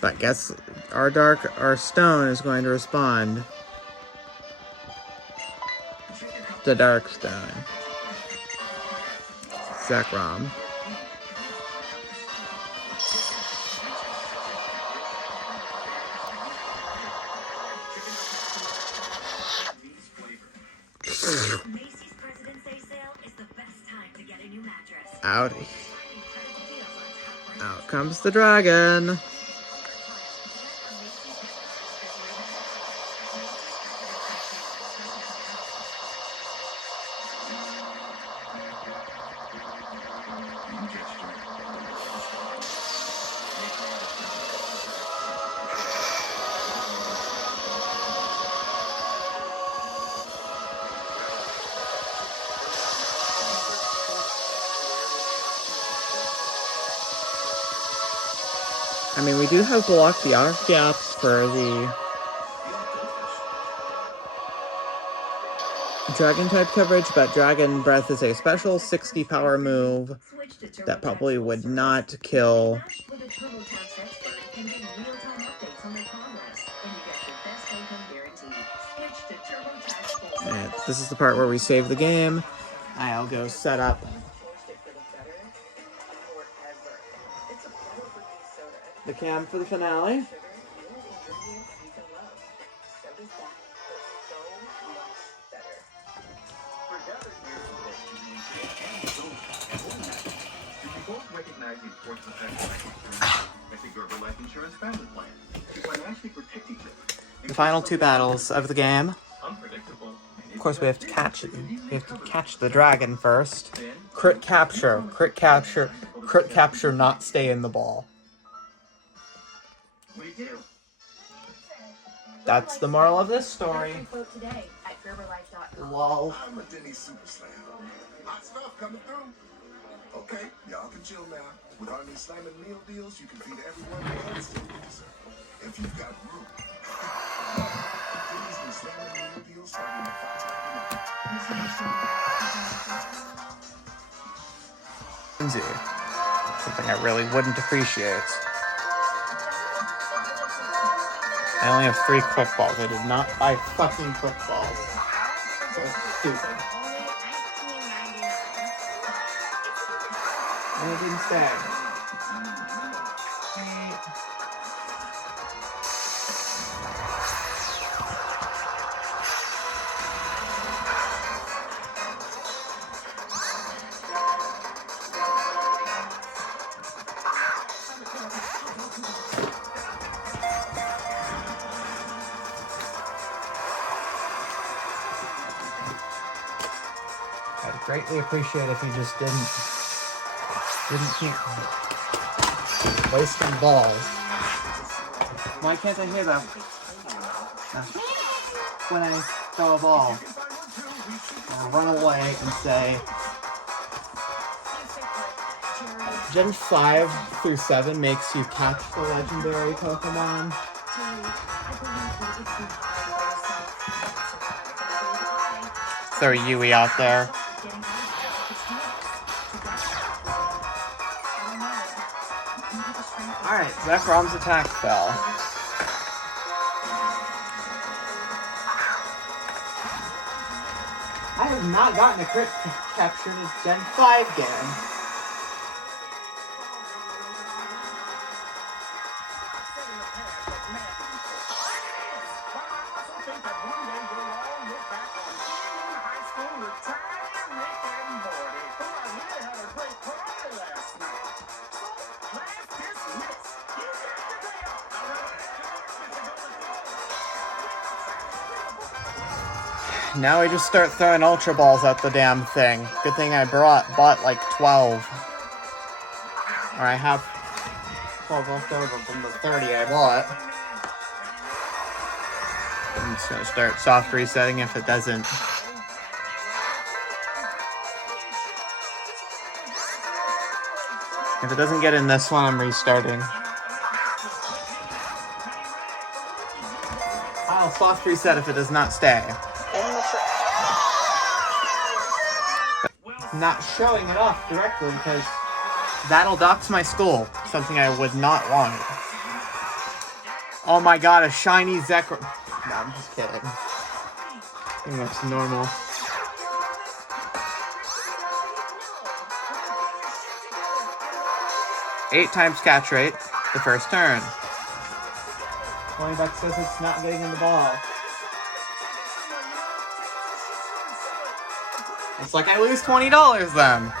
But guess our stone is going to respond. The dark stone. Zekrom. Macy's President's Day sale is the best time to get a new mattress. Out. Incredible deals on top Out comes the dragon. I mean, we do have block the arc gaps for the dragon type coverage, but Dragon Breath is a special 60 power move that probably would not kill. And this is the part where we save the game. I'll go set up the cam for the finale. Recognize the importance of having as a Gerber life insurance family plan to financially protect each other. The final two battles of the game. Unpredictable. Of course, we have to catch it. We have to catch the dragon first. Crit capture, crit capture, crit capture. Not stay in the ball. What do you do? That's the moral of this story. Today at GerberLife.com. Lol. I'm a Denny Super Slam. Hot stuff coming through. Okay, y'all can chill now. With our new slamming meal deals, you can feed everyone and still get dessert. If you've got room. Denny's new slamming meal deals starting at $5.99. Something I really wouldn't appreciate. I only have 3 quick balls. I did not buy fucking quick balls. So stupid. And it didn't stay. I'd greatly appreciate if you just didn't keep wasting balls. Why can't I hear them? When I throw a ball, I'll run away and say, Gen 5 through 7 makes you catch the legendary Pokemon. Throw a Yui out there. Alright, Zekrom's attack fell. I have not gotten a crit capture in a Gen 5 game. Now I just start throwing Ultra Balls at the damn thing. Good thing I bought like 12. Or I have 12 left over from the 30 I bought. I'm just gonna start soft resetting if it doesn't. If it doesn't get in this one, I'm restarting. I'll soft reset if it does not stay. Not showing it off directly because that'll dox my school, something I would not want. Oh my god, a shiny Zekrom. No, I'm just kidding. I think that's normal. 8 times catch rate, the first turn. Buck says it's not getting in the ball. It's like I lose $20 then.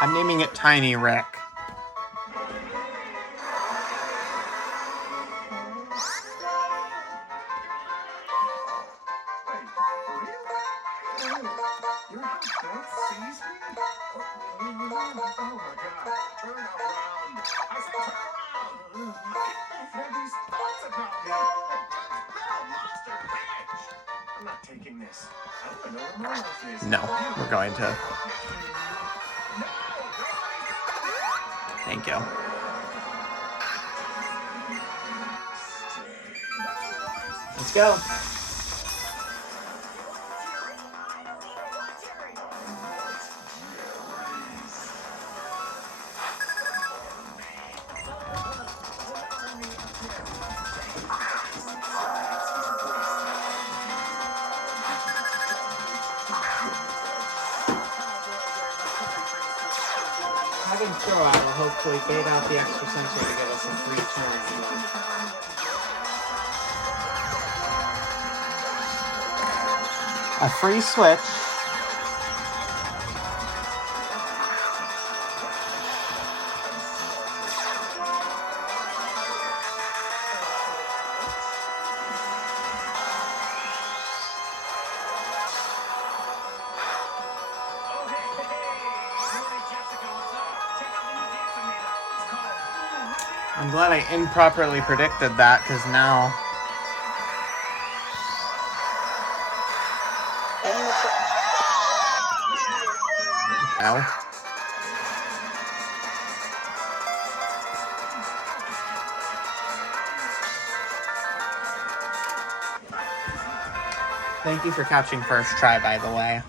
I'm naming it Tiny Rick. Your head sees me? Oh my god. Turn around. I said turn around. I've had these thoughts about me. Little monster bitch. I'm not taking this. I don't know what my life is. No, we're going to. Thank you. Let's go. Having throw out will hopefully bait out the extra sensor to give us a free turn. A free switch. I'm glad I improperly predicted that, because now... Ow. Thank you for catching first try, by the way.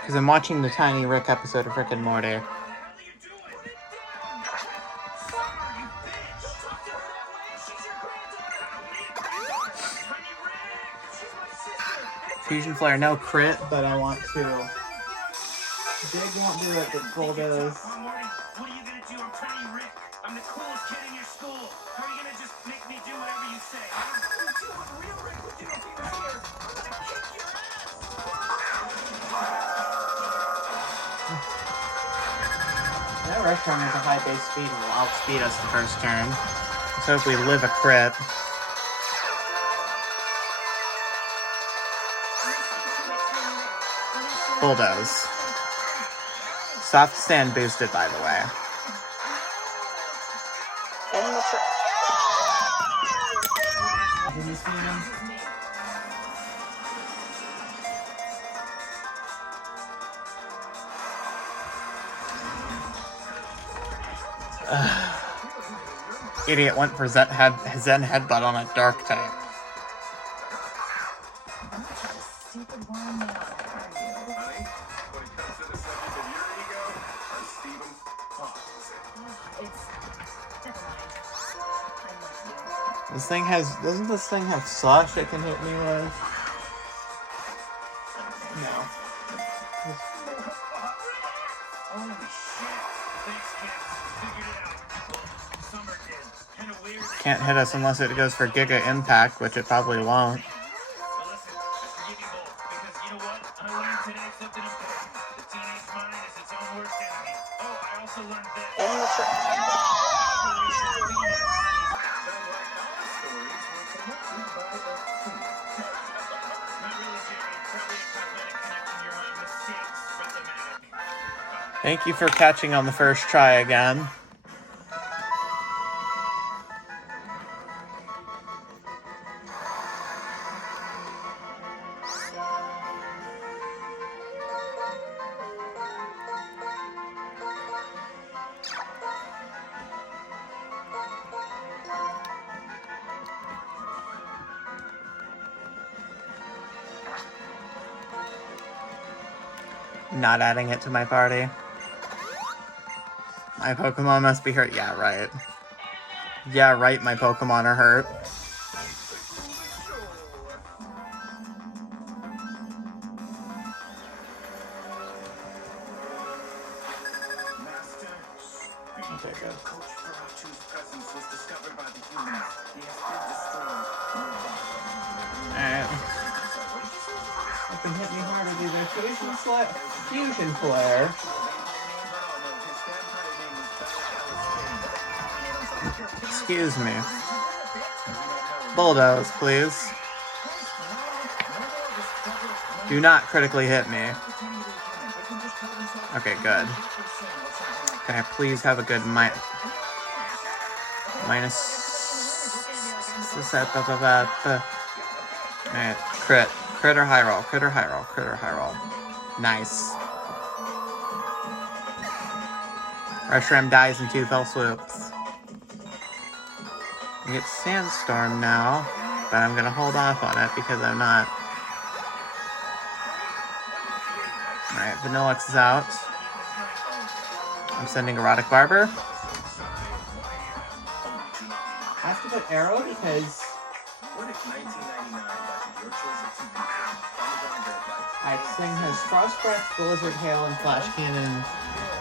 Because I'm watching the Tiny Rick episode of Rick and Morty. Fusion Flare, no crit, but I want to. Big won't do it, but Bull does. What are you gonna do? I'm Tiny Rick. I'm the coolest kid in your school. How are you gonna just make me do whatever you say? I'm gonna do what real Rick would do if he was here. I'm gonna kick your ass. That restaurant has a high base speed and will outspeed us the first turn. Let's hope we live a crit. Bulldoze. Soft stand boosted, by the way. Is this him? Idiot went for Zen Headbutt on a dark type. Stupid one now. Honey, when it comes to the subject of your ego, I'm Stephen opposite. It's never mind. I love you. This thing has... Doesn't this thing have Slush it can hit me with? No. Holy shit. Thanks, kids. Figured it out. Summer did. Kinda weird. Can't hit us unless it goes for Giga Impact, which it probably won't. But listen, I forgive you both. Because you know what? I learned today something important. The teenage mind is its own worst enemy. Oh, I also learned this. Not really, Jerry. Probably a cosmetic connection your mind mistakes for thematic. Thank you for catching on the first try again. Not adding it to my party. My Pokemon must be hurt. Yeah, right. Yeah, right, my Pokemon are hurt. Master, Okay, good. Coach Ferratu's presence was discovered by the humans. He has been destroyed. Alright. They can hit me harder with their fusion flare. Excuse me. Bulldoze, please. Do not critically hit me. Okay, good. Can I please have a good minus... Alright, crit. Crit or high roll. Crit or high roll. Crit or high roll. Nice. Reshiram dies in 2 fell swoops. I get Sandstorm now, but I'm gonna hold off on it because I'm not. Alright, Vanillix is out. I'm sending Erotic Barber. I have to put Arrow because Sing has Frost Breath, Blizzard Hail, and Flash Cannon.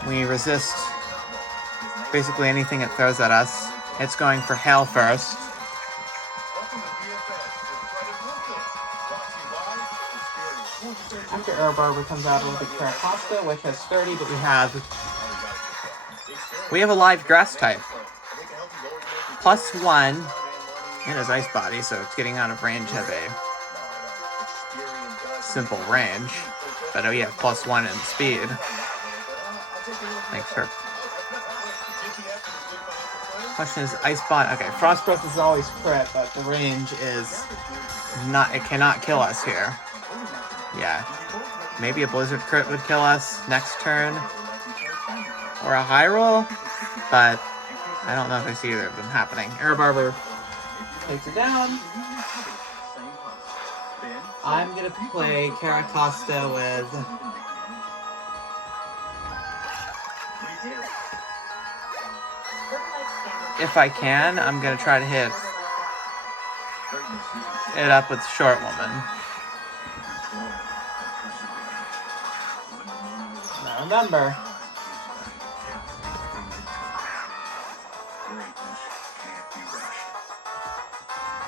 We resist basically anything it throws at us. It's going for Hail first. After Air Barber comes out, it'll be Caracosta, which has 30, but we have a live grass type. +1 in his Ice Body, so it's getting out of range of a simple range. But oh yeah, +1 in speed. Thanks for... Question is Ice Body. Okay, Frost Breath is always crit, but the range is not... It cannot kill us here. Yeah. Maybe a Blizzard crit would kill us next turn. Or a high roll. But I don't know if I see either of them happening. Air Barber takes it down. I'm gonna play Caracosta with... If I can, I'm gonna try to hit it up with Short Woman. Now remember,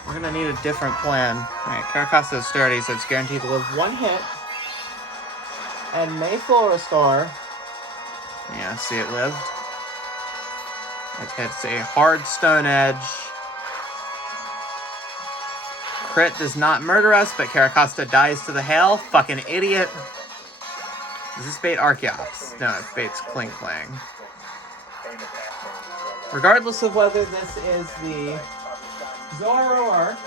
we're gonna need a different plan. Alright, Caracosta is sturdy, so it's guaranteed to live 1 hit. And may full restore. Yeah, see, it lived. It hits a hard Stone Edge. Crit does not murder us, but Caracosta dies to the hail. Fucking idiot. Does this bait Archeops? No, it baits Cling Clang. Regardless of whether this is the Zoroark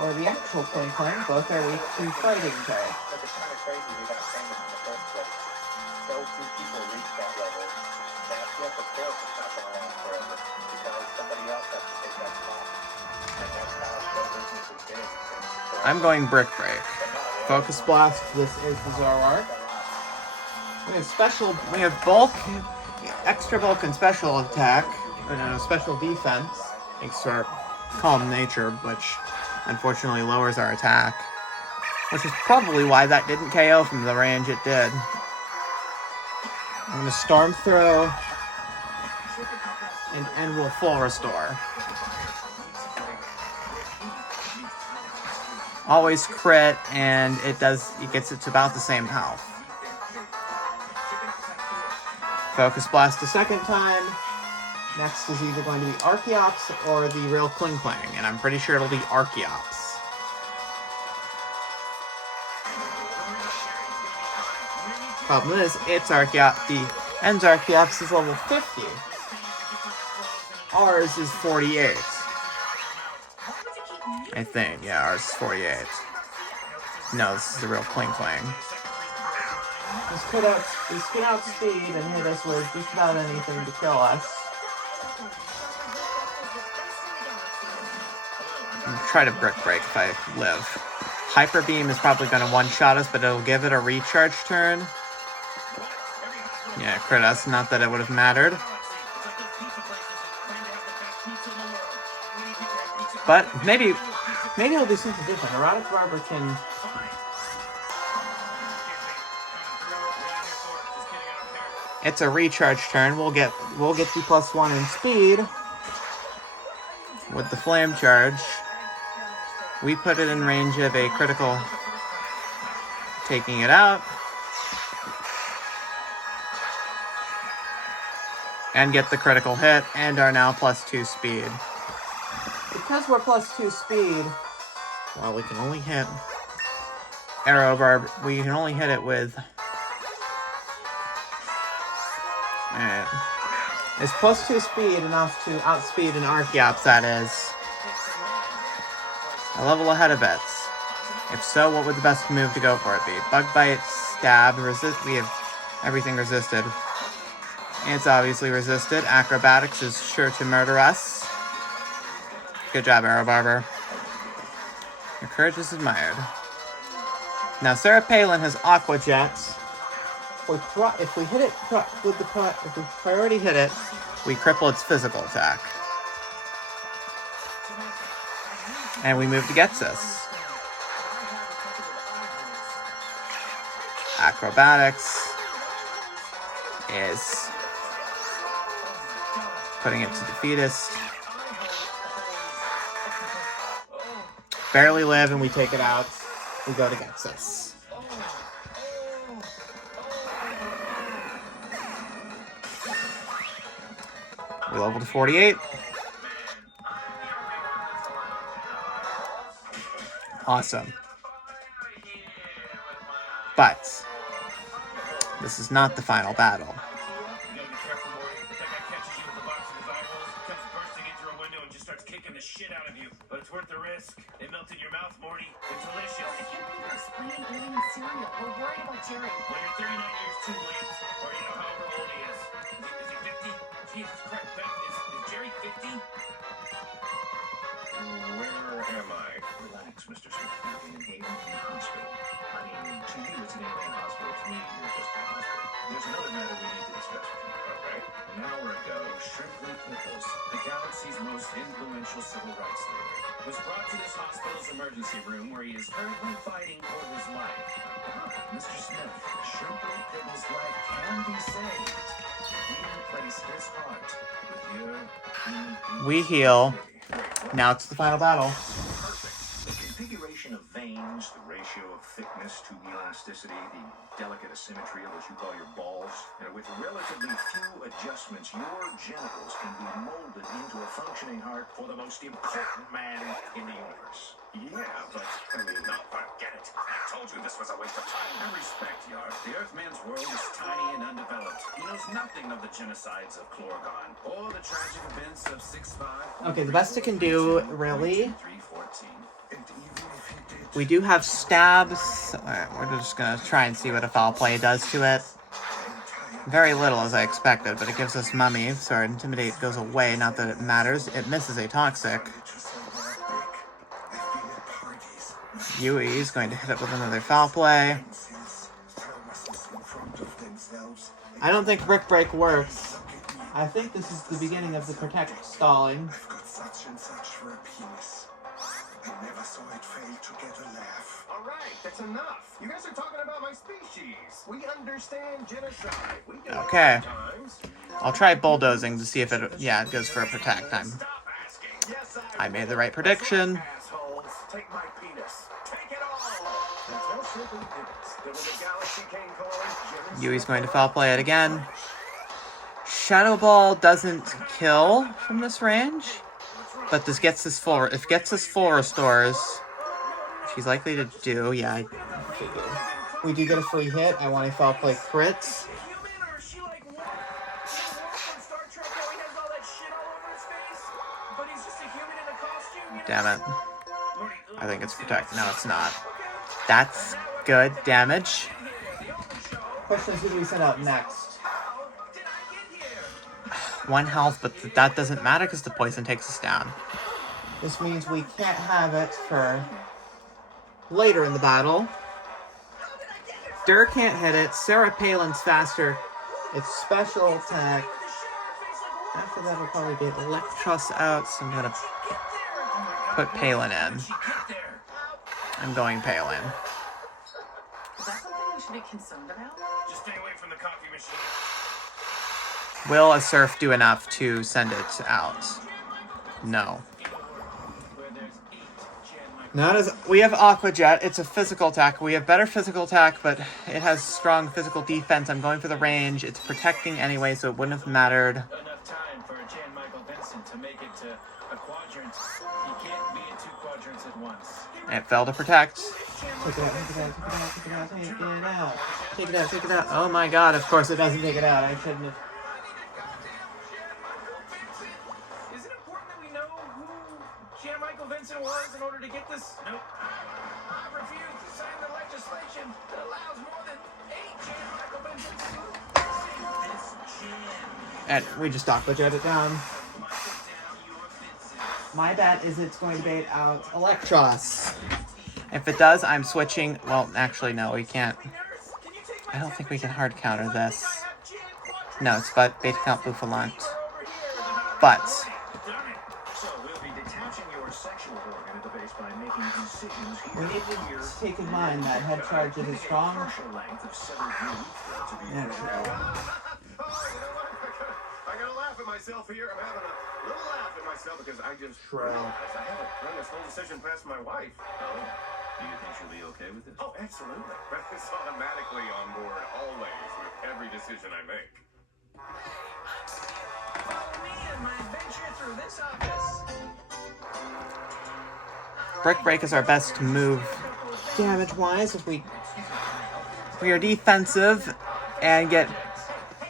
or the actual Cling Clang, both are weak to fighting type. I'm going Brick Break. Focus Blast, this is the Zoroark. We have special, we have bulk, extra bulk and special attack, and special defense, thanks to our calm nature, which unfortunately lowers our attack. Which is probably why that didn't KO from the range it did. I'm going to Storm Throw and end will full restore. Always crit, and it gets it to about the same health. Focus Blast a second time. Next is either going to be Archeops or the real Cling Clang, and I'm pretty sure it'll be Archeops. Problem is, it's Archeops. The End's Archeops is level 50. Ours is 48. I think, yeah, ours is 48. No, this is the real Cling Clang. This could outspeed and hit us with just about anything to kill us. Try to Brick Break if I live. Hyper Beam is probably going to one-shot us, but it'll give it a recharge turn. Yeah, crit us. Not that it would have mattered. But maybe it'll do something different. Erotic Barber can... It's a recharge turn. We'll get the +1 in speed with the flame charge. We put it in range of a critical, taking it out. And get the critical hit, and are now +2 speed. Because we're +2 speed, well, we can only hit Arrow Barb. We can only hit it with... Alright. Is +2 speed enough to outspeed an Archeops, that is? A level ahead of it. If so, what would the best move to go for it be? Bug Bite, Stab, Resist. We have everything resisted. It's obviously resisted. Acrobatics is sure to murder us. Good job, Arrow Barber. Your courage is admired. Now, Sarah Palin has Aqua Jet. If we hit it if we priority hit it, we cripple its physical attack. And we move to Getsus. Acrobatics is putting it to defeatist. Barely live, and we take it out. We go to Getsus. We level to 48. Awesome. But this is not the final battle. You gotta be careful, Morty. If that guy catches you with a box of his eye holes, comes bursting in through a window and just starts kicking the shit out of you. But it's worth the risk. They melt in your mouth, Morty. It's delicious. I can't believe you're explaining eating cereal. We're worried about Jerry. When you're 39 years too late, or you know however old he is. Is he 50? Jesus Christ, Beth, is Jerry 50? Where am I? Relax, Mr. Smith. You're in Alien Hospital. I mean, to you it's an alien hospital. To me, you're just a hospital. There's another matter we need to discuss with you. Okay. An hour ago, Shrimply Pickles, the galaxy's most influential civil rights leader, was brought to this hospital's emergency room where he is currently fighting for his life. Mr. Smith, Shrimply Pickles' life can be saved. We replace his heart with your human We heal. Now it's the final battle. Perfect. The configuration of veins, the ratio of thickness to elasticity, the delicate asymmetry of what you call your balls, and with relatively few adjustments, your genitals can be molded into a functioning heart for the most important man in the universe. Yeah, but I mean, no, forget it. I told you this was a waste of time. I respect Yard. The Earthman's world is tiny and undeveloped. He knows nothing of the genocides of Chlorgon or the tragic events of 6-5. Okay, the best it can do, really. 314. And even if he did, We do have stabs. Alright, we're just gonna try and see what a foul play does to it. Very little, as I expected, but it gives us Mummy, so our Intimidate goes away, not that it matters. It misses a Toxic. Yui is going to hit it with another foul play. I don't think Brick Break works. I think this is the beginning of the Protect stalling. I've got such and such for a penis. I never saw it fail to get a laugh. All right, that's enough. You guys are talking about my species. We understand genocide. We do it Okay. sometimes. I'll try bulldozing to see if it... Yeah, it goes for a Protect. Stop asking. Yes, I made the right prediction. assholes. Take my penis. Take it all. Until Shrimply Pickles. Then when the galaxy came calling, Jerry Yui's going to foul play it again. Shadow Ball doesn't kill from this range, but this gets us full. If gets us full restores, she's likely to do. Yeah, I figured. We do get a free hit. I want a foul play crits. Human, or is she like what? From Star Trek how he has all that shit all over his face? But he's just a human in a costume, you know? Damn it. Morty, I think it's protect. No, it's not. That's good damage. Question is, who do we send out next? how did I get here? 1 health, but that doesn't matter because the poison takes us down. This means we can't have it for later in the battle. Durr can't hit it. Sarah Palin's faster. It's special attack. After that, we'll probably get Electros out, so I'm gonna put Palin in. I'm going Palin. Is that something we should be concerned about? Just stay away from the coffee machine. Will a Surf do enough to send it out? No. Not as we have Aqua Jet. It's a physical attack. We have better physical attack, but it has strong physical defense. I'm going for the range. It's protecting anyway, so it wouldn't have mattered. Enough time for Jan Michael Vincent to make it to a quadrant. He can't be in 2 quadrants at once. It failed to protect. Take it out, take it out, take it out, take it out, take it out. Take it out, take it out. Oh my god, of course it doesn't take it out. I shouldn't have. Is it important that we know who Jan Michael Vincent was in order to get this? Nope. I refuse to sign the legislation that allows more than 8 Jan Michael Vincents to see this Jan. And we just Aqua Jet it down. Michael down your Vincent. My bet is it's going to bait out Electros. If it does, I'm switching. Well, actually, no, we can't. I don't think we can hard counter this. No, it's but beta count Buffalant. But So we'll be detaching your sexual organ at the base by making incisions we here. need to take in mind that head charges is strong. Partial length of 7 to be Yeah, Oh, you know what? I gotta laugh at myself here. I'm having a little laugh at myself because I just realized I haven't run this whole decision past my wife. Oh, do you think she'll be okay with this? Oh, absolutely. It's automatically on board always with every decision I make. Follow me in my adventure through this office. Brick Break is our best move damage-wise. If we are defensive and get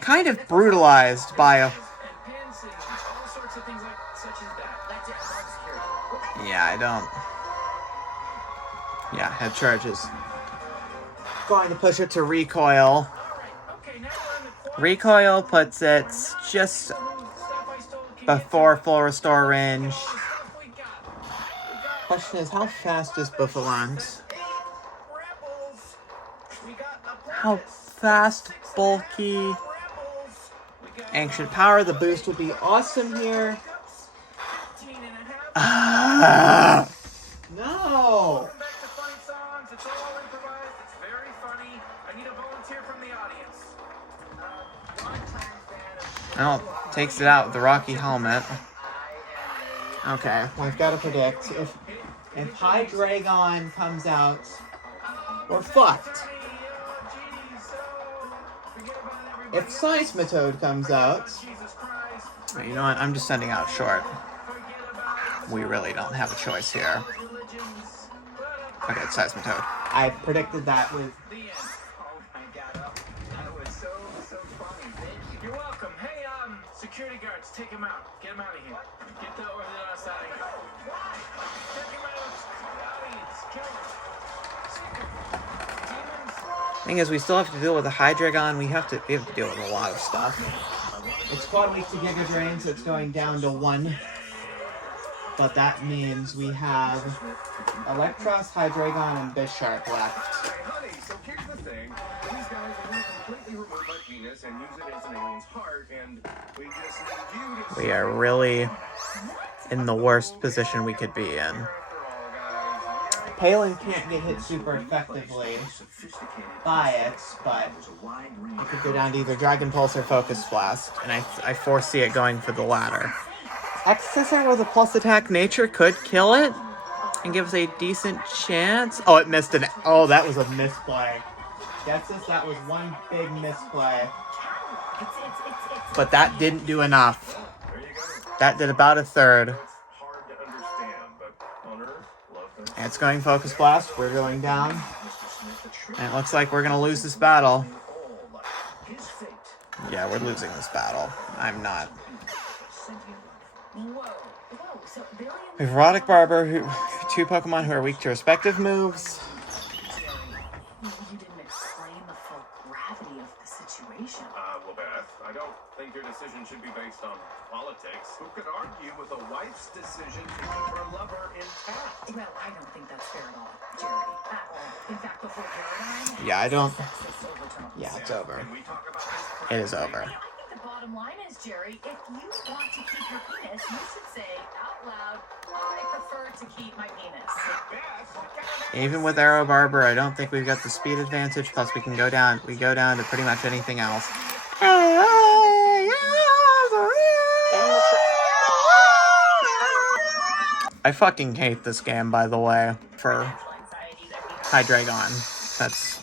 kind of brutalized by a... And pansing, all sorts of things like such as that. That's it. Hard security. Yeah, I don't... Yeah, head charges. Going to push it to recoil. Okay, now we're in the corner. Recoil puts it just Stuff I stole can get before full restore range. stuff we got. Question is, how fast is Buffalant? Rebels. We got a How fast, bulky, ancient power? The boost would be awesome here. 13 and a half. Ah, no! Welcome back to Funny Songs. It's all improvised. It's very funny. I need a volunteer from the audience. Well, takes it out with the Rocky helmet. Okay, we've got to predict. If Hydreigon comes out, we're fucked. If Seismitoad comes out, you know what? I'm just sending out short. We really don't have a choice here. Okay, it's Seismitoad. I predicted that with... Oh my god, that was so funny. Thank you. You're welcome. Hey, security guards, take him out. Get him out of here. Get the Orthodox out of here. Take him out of the audience. Kill him. Demons. Thing is, we still have to deal with the Hydreigon. We have to deal with a lot of stuff. It's Quad Week to Giga Drain, so it's going down to 1. But that means we have Electros, Hydreigon, and Bisharp left. Hey, honey, so here's the thing. These guys are going to completely remove my penis and use it as an alien's heart, and we just need you to... We are really in the worst position we could be in. After all, guys, Palin can't get hit super effectively by it, but it could go down to either Dragon Pulse or Focus Blast, and I foresee it going for the latter. Excessor with a plus attack nature could kill it and give us a decent chance. Oh, it missed an... Oh, that was a misplay. Gets us, that was one big misplay. But that didn't do enough. there you go. That did about a third. It's hard to understand, but on Earth, love them. And it's going Focus Blast. We're going down. And it looks like we're going to lose this battle. His fate. Yeah, we're losing this battle. I'm not. Whoa. So billions. We have Erotic Barber, 2 Pokemon who are weak to respective moves. You didn't explain the full gravity of the situation. Well, Beth, I don't think your decision should be based on politics. Who could argue with a wife's decision to keep her lover intact? Well, I don't think that's fair at all, Jerry. At all. In fact, the whole paradigm Yeah, I don't. has sexist overtones. Yeah, it's over. Can we talk about this? It is over. I think the bottom line is, Jerry, if you want to keep your penis, you should say out loud, I prefer to keep my penis. Even with Arrow Barber, I don't think we've got the speed advantage. Plus, we can go down. We go down to pretty much anything else. I fucking hate this game, by the way, for Hydreigon. That's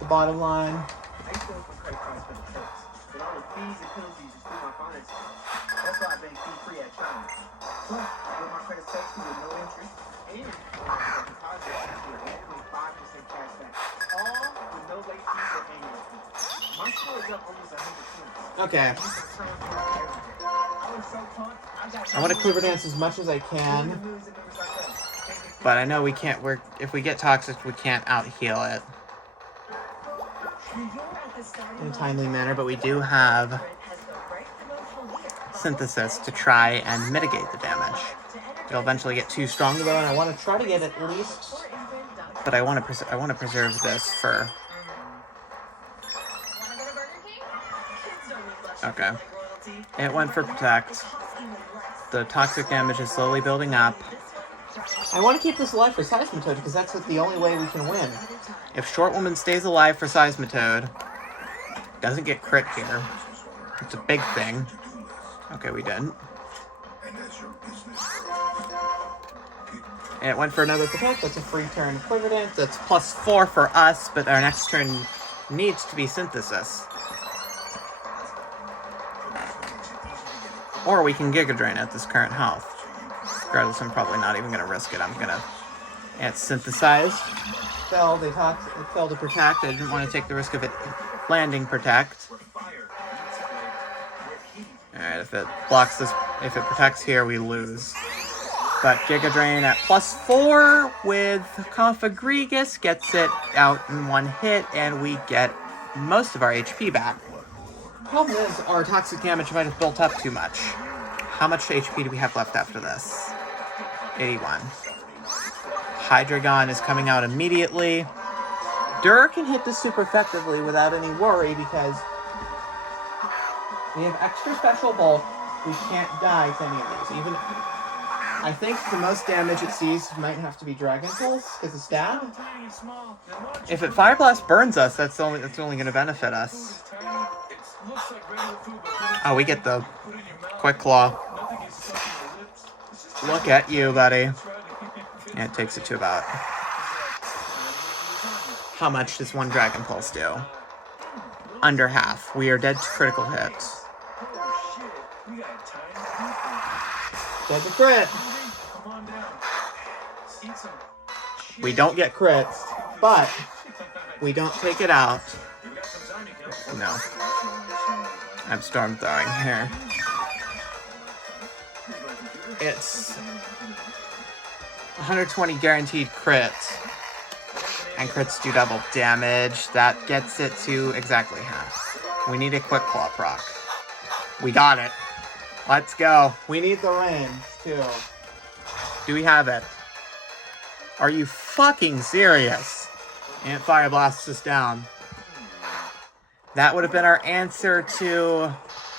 the bottom line. I used to work for credit cards for the tips. With all the fees and penalties just through my finances. That's why I've been fee-free at China. Plus, with my credit safety with no interest, and my deposit with only 5% cash back. All with no late fees or annual fees. My score is up almost 100 points. Okay. I was so pumped. I want to quiver dance as much as I can, but I know we can't. If we get toxic, we can't out heal it in a timely manner. But we do have synthesis to try and mitigate the damage. It'll eventually get too strong though, and I want to try to get at least. But I want to preserve this for. Okay. It went for protect. The toxic damage is slowly building up. I want to keep this alive for Seismitoad because that's the only way we can win. If Short Woman stays alive for Seismitoad, doesn't get crit here. It's a big thing. Okay, we didn't. And it went for another protect. That's a free turn Quiver Dance. That's +4 for us, but our next turn needs to be Synthesis. Or we can Giga Drain at this current health. Regardless, I'm probably not even going to risk it. I'm going to... It's synthesized. Failed to protect. I didn't want to take the risk of it landing protect. Alright, if it blocks this... If it protects here, we lose. But Giga Drain at +4 with Confagrigus gets it out in one hit, and we get most of our HP back. Problem is, our toxic damage might have built up too much. How much HP do we have left after this? 81. Hydreigon is coming out immediately. Dur can hit this super effectively without any worry because we have extra special bulk. We can't die to any of these. Even I think the most damage it sees might have to be Dragon Pulse because of stab. If it Fire Blast burns us, that's only going to benefit us. Oh, we get the Quick Claw. Look at you, buddy. And it takes it to about... How much does one Dragon Pulse do? Under half. We are dead to critical hits. Dead to crit. We don't get crits, but we don't take it out. No. I'm storm throwing here. It's 120 guaranteed crits. And crits do double damage. That gets it to exactly half. We need a Quick Claw proc. We got it. Let's go. We need the range, too. Do we have it? Are you fucking serious? And Fire blasts us down. That would have been our answer to...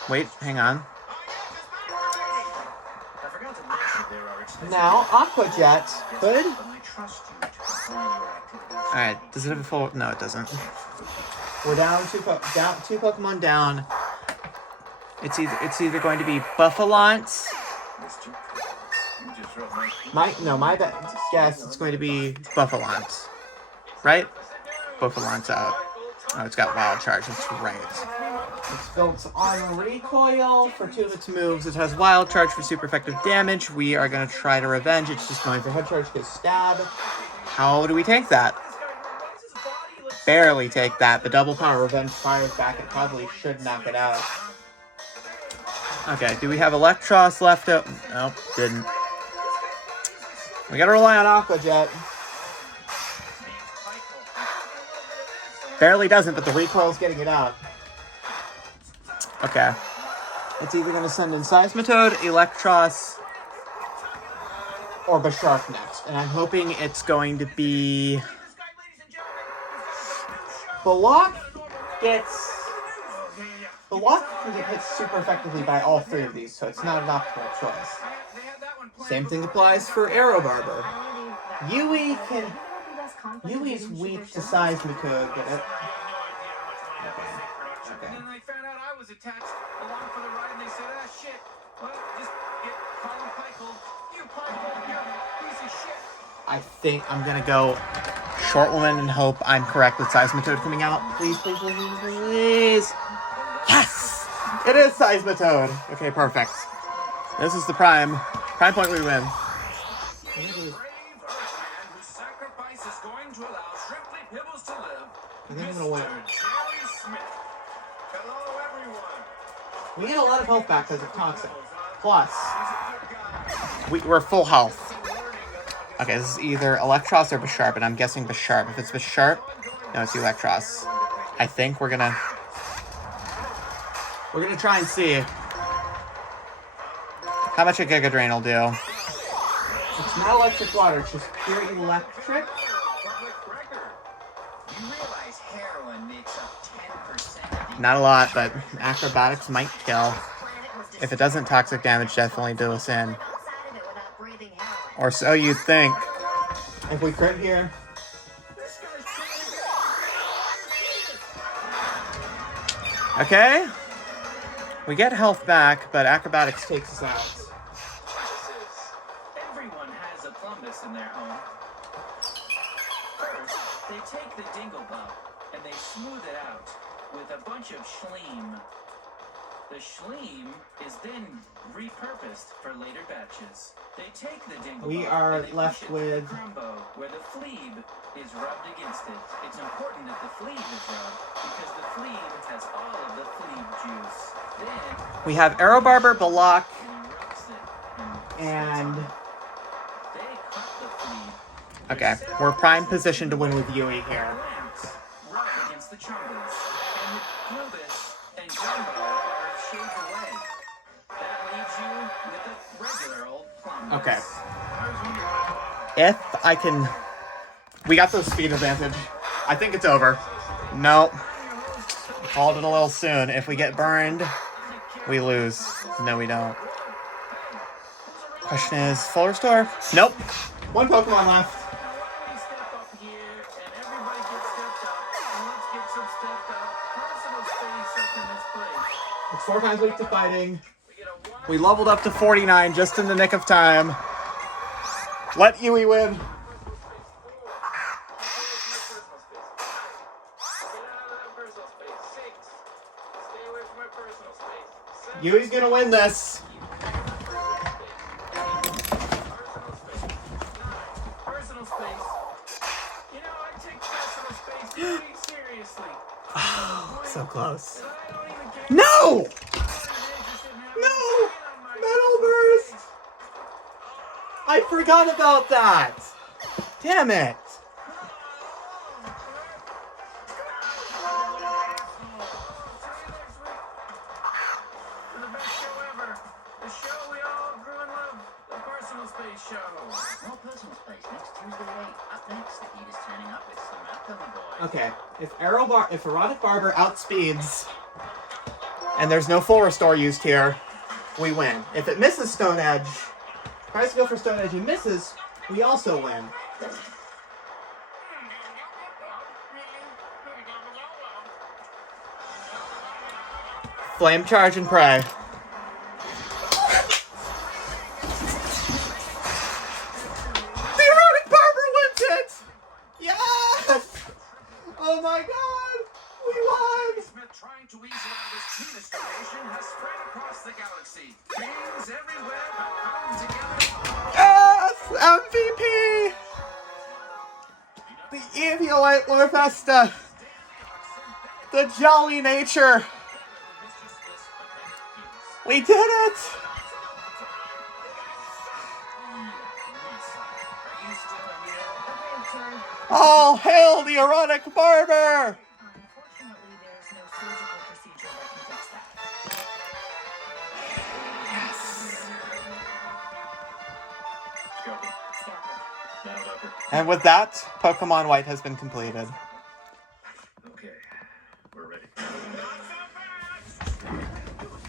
Wait, hang on. Now, Aqua Jet could... Alright, does it have a full... No, it doesn't. We're down two Pokemon down. It's either going to be Buffalance. My guess it's going to be Buffalance. Right? Buffalance out. Oh, it's got Wild Charge. That's right. It's built on Recoil for 2 of its moves. It has Wild Charge for super effective damage. We are going to try to Revenge. It's just going for Head Charge because Stab. How do we take that? Barely take that. The double power Revenge fires back. It probably should knock it out. Okay, do we have Electros left out? Nope, didn't. We gotta rely on Aqua Jet. Barely doesn't, but the recoil's getting it out. Okay. It's either going to send in Seismitoad, Electros, or Bisharp next. And I'm hoping it's going to be... Block gets... Block can get hit super effectively by all three of these, so it's not an optimal choice. Same thing applies for Arrow Barber. Yui can... Yui's weak to Seismitoad, get it? Okay. And then they found out I was attached along for the ride, and they said, ah, shit. Well, just call him Pikel. You Pikel, you're a piece of shit. I think I'm gonna go Short Woman and hope I'm correct with Seismitoad coming out. Please, please, please, please, please. Yes! It is Seismitoad. Okay, perfect. This is the prime point we win. Brave Earthman whose sacrifice is going to allow Shrimply Pibbles to live. I think I'm gonna win. Mr. Jerry Smith. Hello, everyone. We get a lot of health back because of Toxic. Plus, we're full health. Okay, this is either Electros or Bisharp, and I'm guessing Bisharp. If it's Bisharp, no, it's Electros. I think we're gonna try and see how much a Giga Drain will do. It's not electric water, it's just pure electric. Not a lot, but Acrobatics might kill. If it doesn't, Toxic Damage definitely do us in. Or so you'd think. If we crit here. Okay. We get health back, but Acrobatics takes us out. Everyone has a Plumbus in their home. First, they take the Dinglebug and they smooth it out with a bunch of Schleem. The Schleem is then repurposed for later batches. They take the Dinglebug We are and they left push it with- to the Crumbo, where the Fleeb is rubbed against it. It's important that the Fleeb is rubbed because the Fleeb has all of the Fleeb juice. Then We have Arrow Barber, Balak, he rubs it and... they cut the Fleeb. Okay, we're prime position to win with Yui here. Lamps rub against the Chumbers, and the Globus and Jumbo are shaved away. That leaves you with a regular old Plumbus. Okay. If I can... We got the speed advantage. I think it's over. Nope. Called it a little soon. If we get burned, we lose. No, we don't. Question is, full restore? Nope. One Pokemon left. Now why don't we step up here and everybody get stepped up and let's get some stepped up personal space up in this place. It's 4 times weak to fighting. We get a one. We leveled up to 49 just in the nick of time. Let Yui win. Yui's gonna win this. Personal space. You know, I take personal space pretty seriously. So close. And I don't even get No! interested in having No! a skin on my Metal personal Burst! space. I forgot about that. Damn it. For the best show ever. The show we all grew and loved. The Personal Space Show. More personal space next Tuesday at 8. Up next, the heat is turning up with some Alchemy Boys. Okay, if Erotic Barber outspeeds and there's no full restore used here, we win. If it misses Stone Edge, tries to go for Stone Edge and misses, we also win. Flame Charge and Pray. The Erotic Barber wins it! Yes! Oh my god! We won! Smith trying to ease out this penis donation has spread across the galaxy. Kings everywhere have come together. Yes! MVP! The Eviolite Lorfesta! The Jolly Nature! We did it! All hail the Erotic Barber! Unfortunately, there's no surgical procedure that can fix that. scalpel. Now, Doctor. And with that, Pokemon White has been completed. Okay, we're ready. Not so fast! Are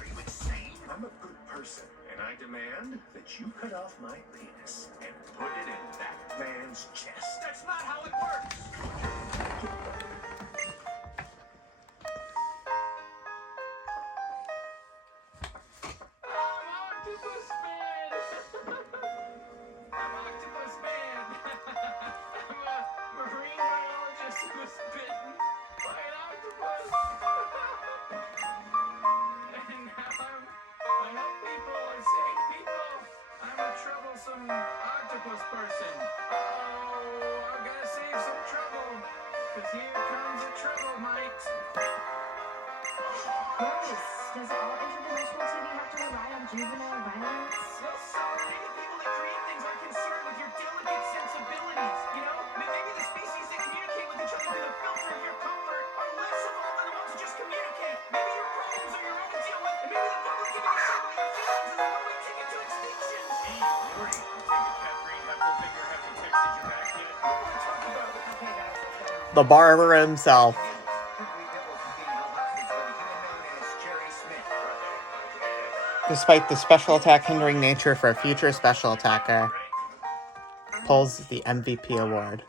you insane? I'm a good person, and I demand that you cut off my penis and put it in that man's chest. That's not how it works. Octopus Man. I'm Octopus Man. I'm a marine biologist who was bitten by an octopus. And now I help people, I save people. I'm a troublesome octopus person. Oh, I've got to save some trouble. Because here comes a trouble mite. Gross. Does all interdimensional TV have to rely on juvenile violence? Well, sorry, people that create things are concerned with your delicate sensibilities. You know, maybe the species that communicate with each other through the filter of your comfort are less evolved than the ones who just communicate. Maybe your problems are your own to deal with, and maybe the public giving a shit about your feelings is a one-way ticket to extinction. Hey, Lordy, you take it, Catherine Heffelfinger hasn't texted you back yet. What want to talk about? Okay, guys, let's go home. The Barber himself. Despite the special attack hindering nature for a future special attacker, pulls the MVP award.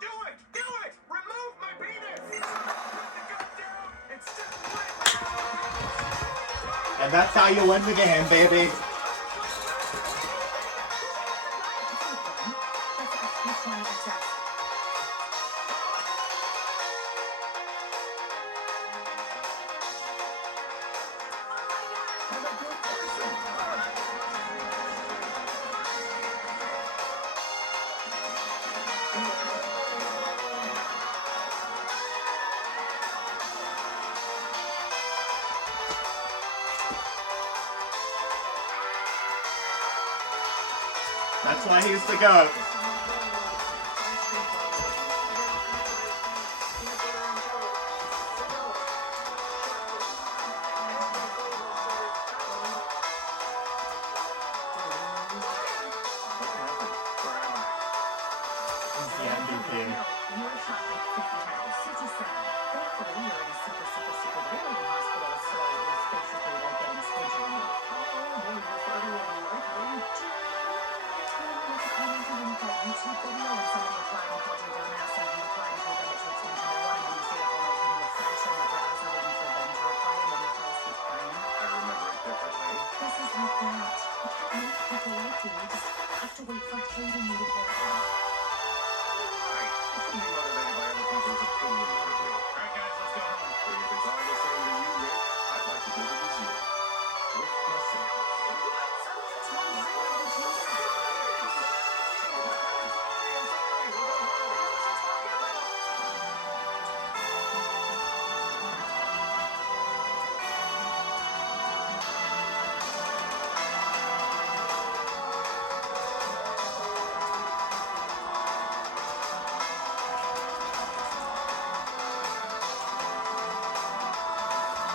Do it! Do it! Remove my penis! It's just And that's how you win the game, baby. That's why he's the GOAT. He's the MVP. You were shot like 50 times. Super sad. Thankfully, you're in a super, super, super brilliant hospital, so it's basically like getting stage removed. YouTube video of somebody applying to called you dumbass and you applying to them, it takes one to know one, and then you stay up all night reading the flash on your browser waiting for them to reply, and then you fall asleep crying. I remember it differently. This is like that. You can't make people like you. You just have to wait for hating you to burn out. Right. You shouldn't be motivated by other people's opinions of you. All right, guys, let's go home. If it's all the same to you, Rick, I'd like to give it a zero. With myself.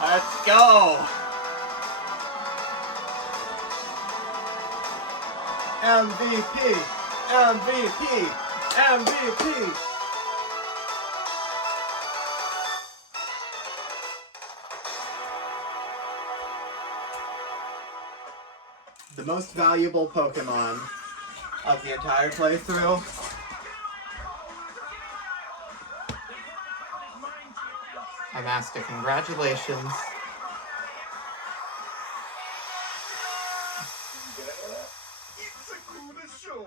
Let's go! MVP! MVP! MVP! The most valuable Pokemon of the entire playthrough. I'm asked to congratulations. It's a good show.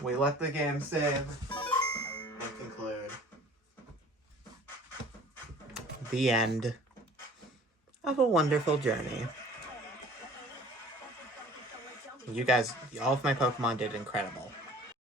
We let the game save and conclude. The end of a wonderful journey. You guys, all of my Pokemon did incredible.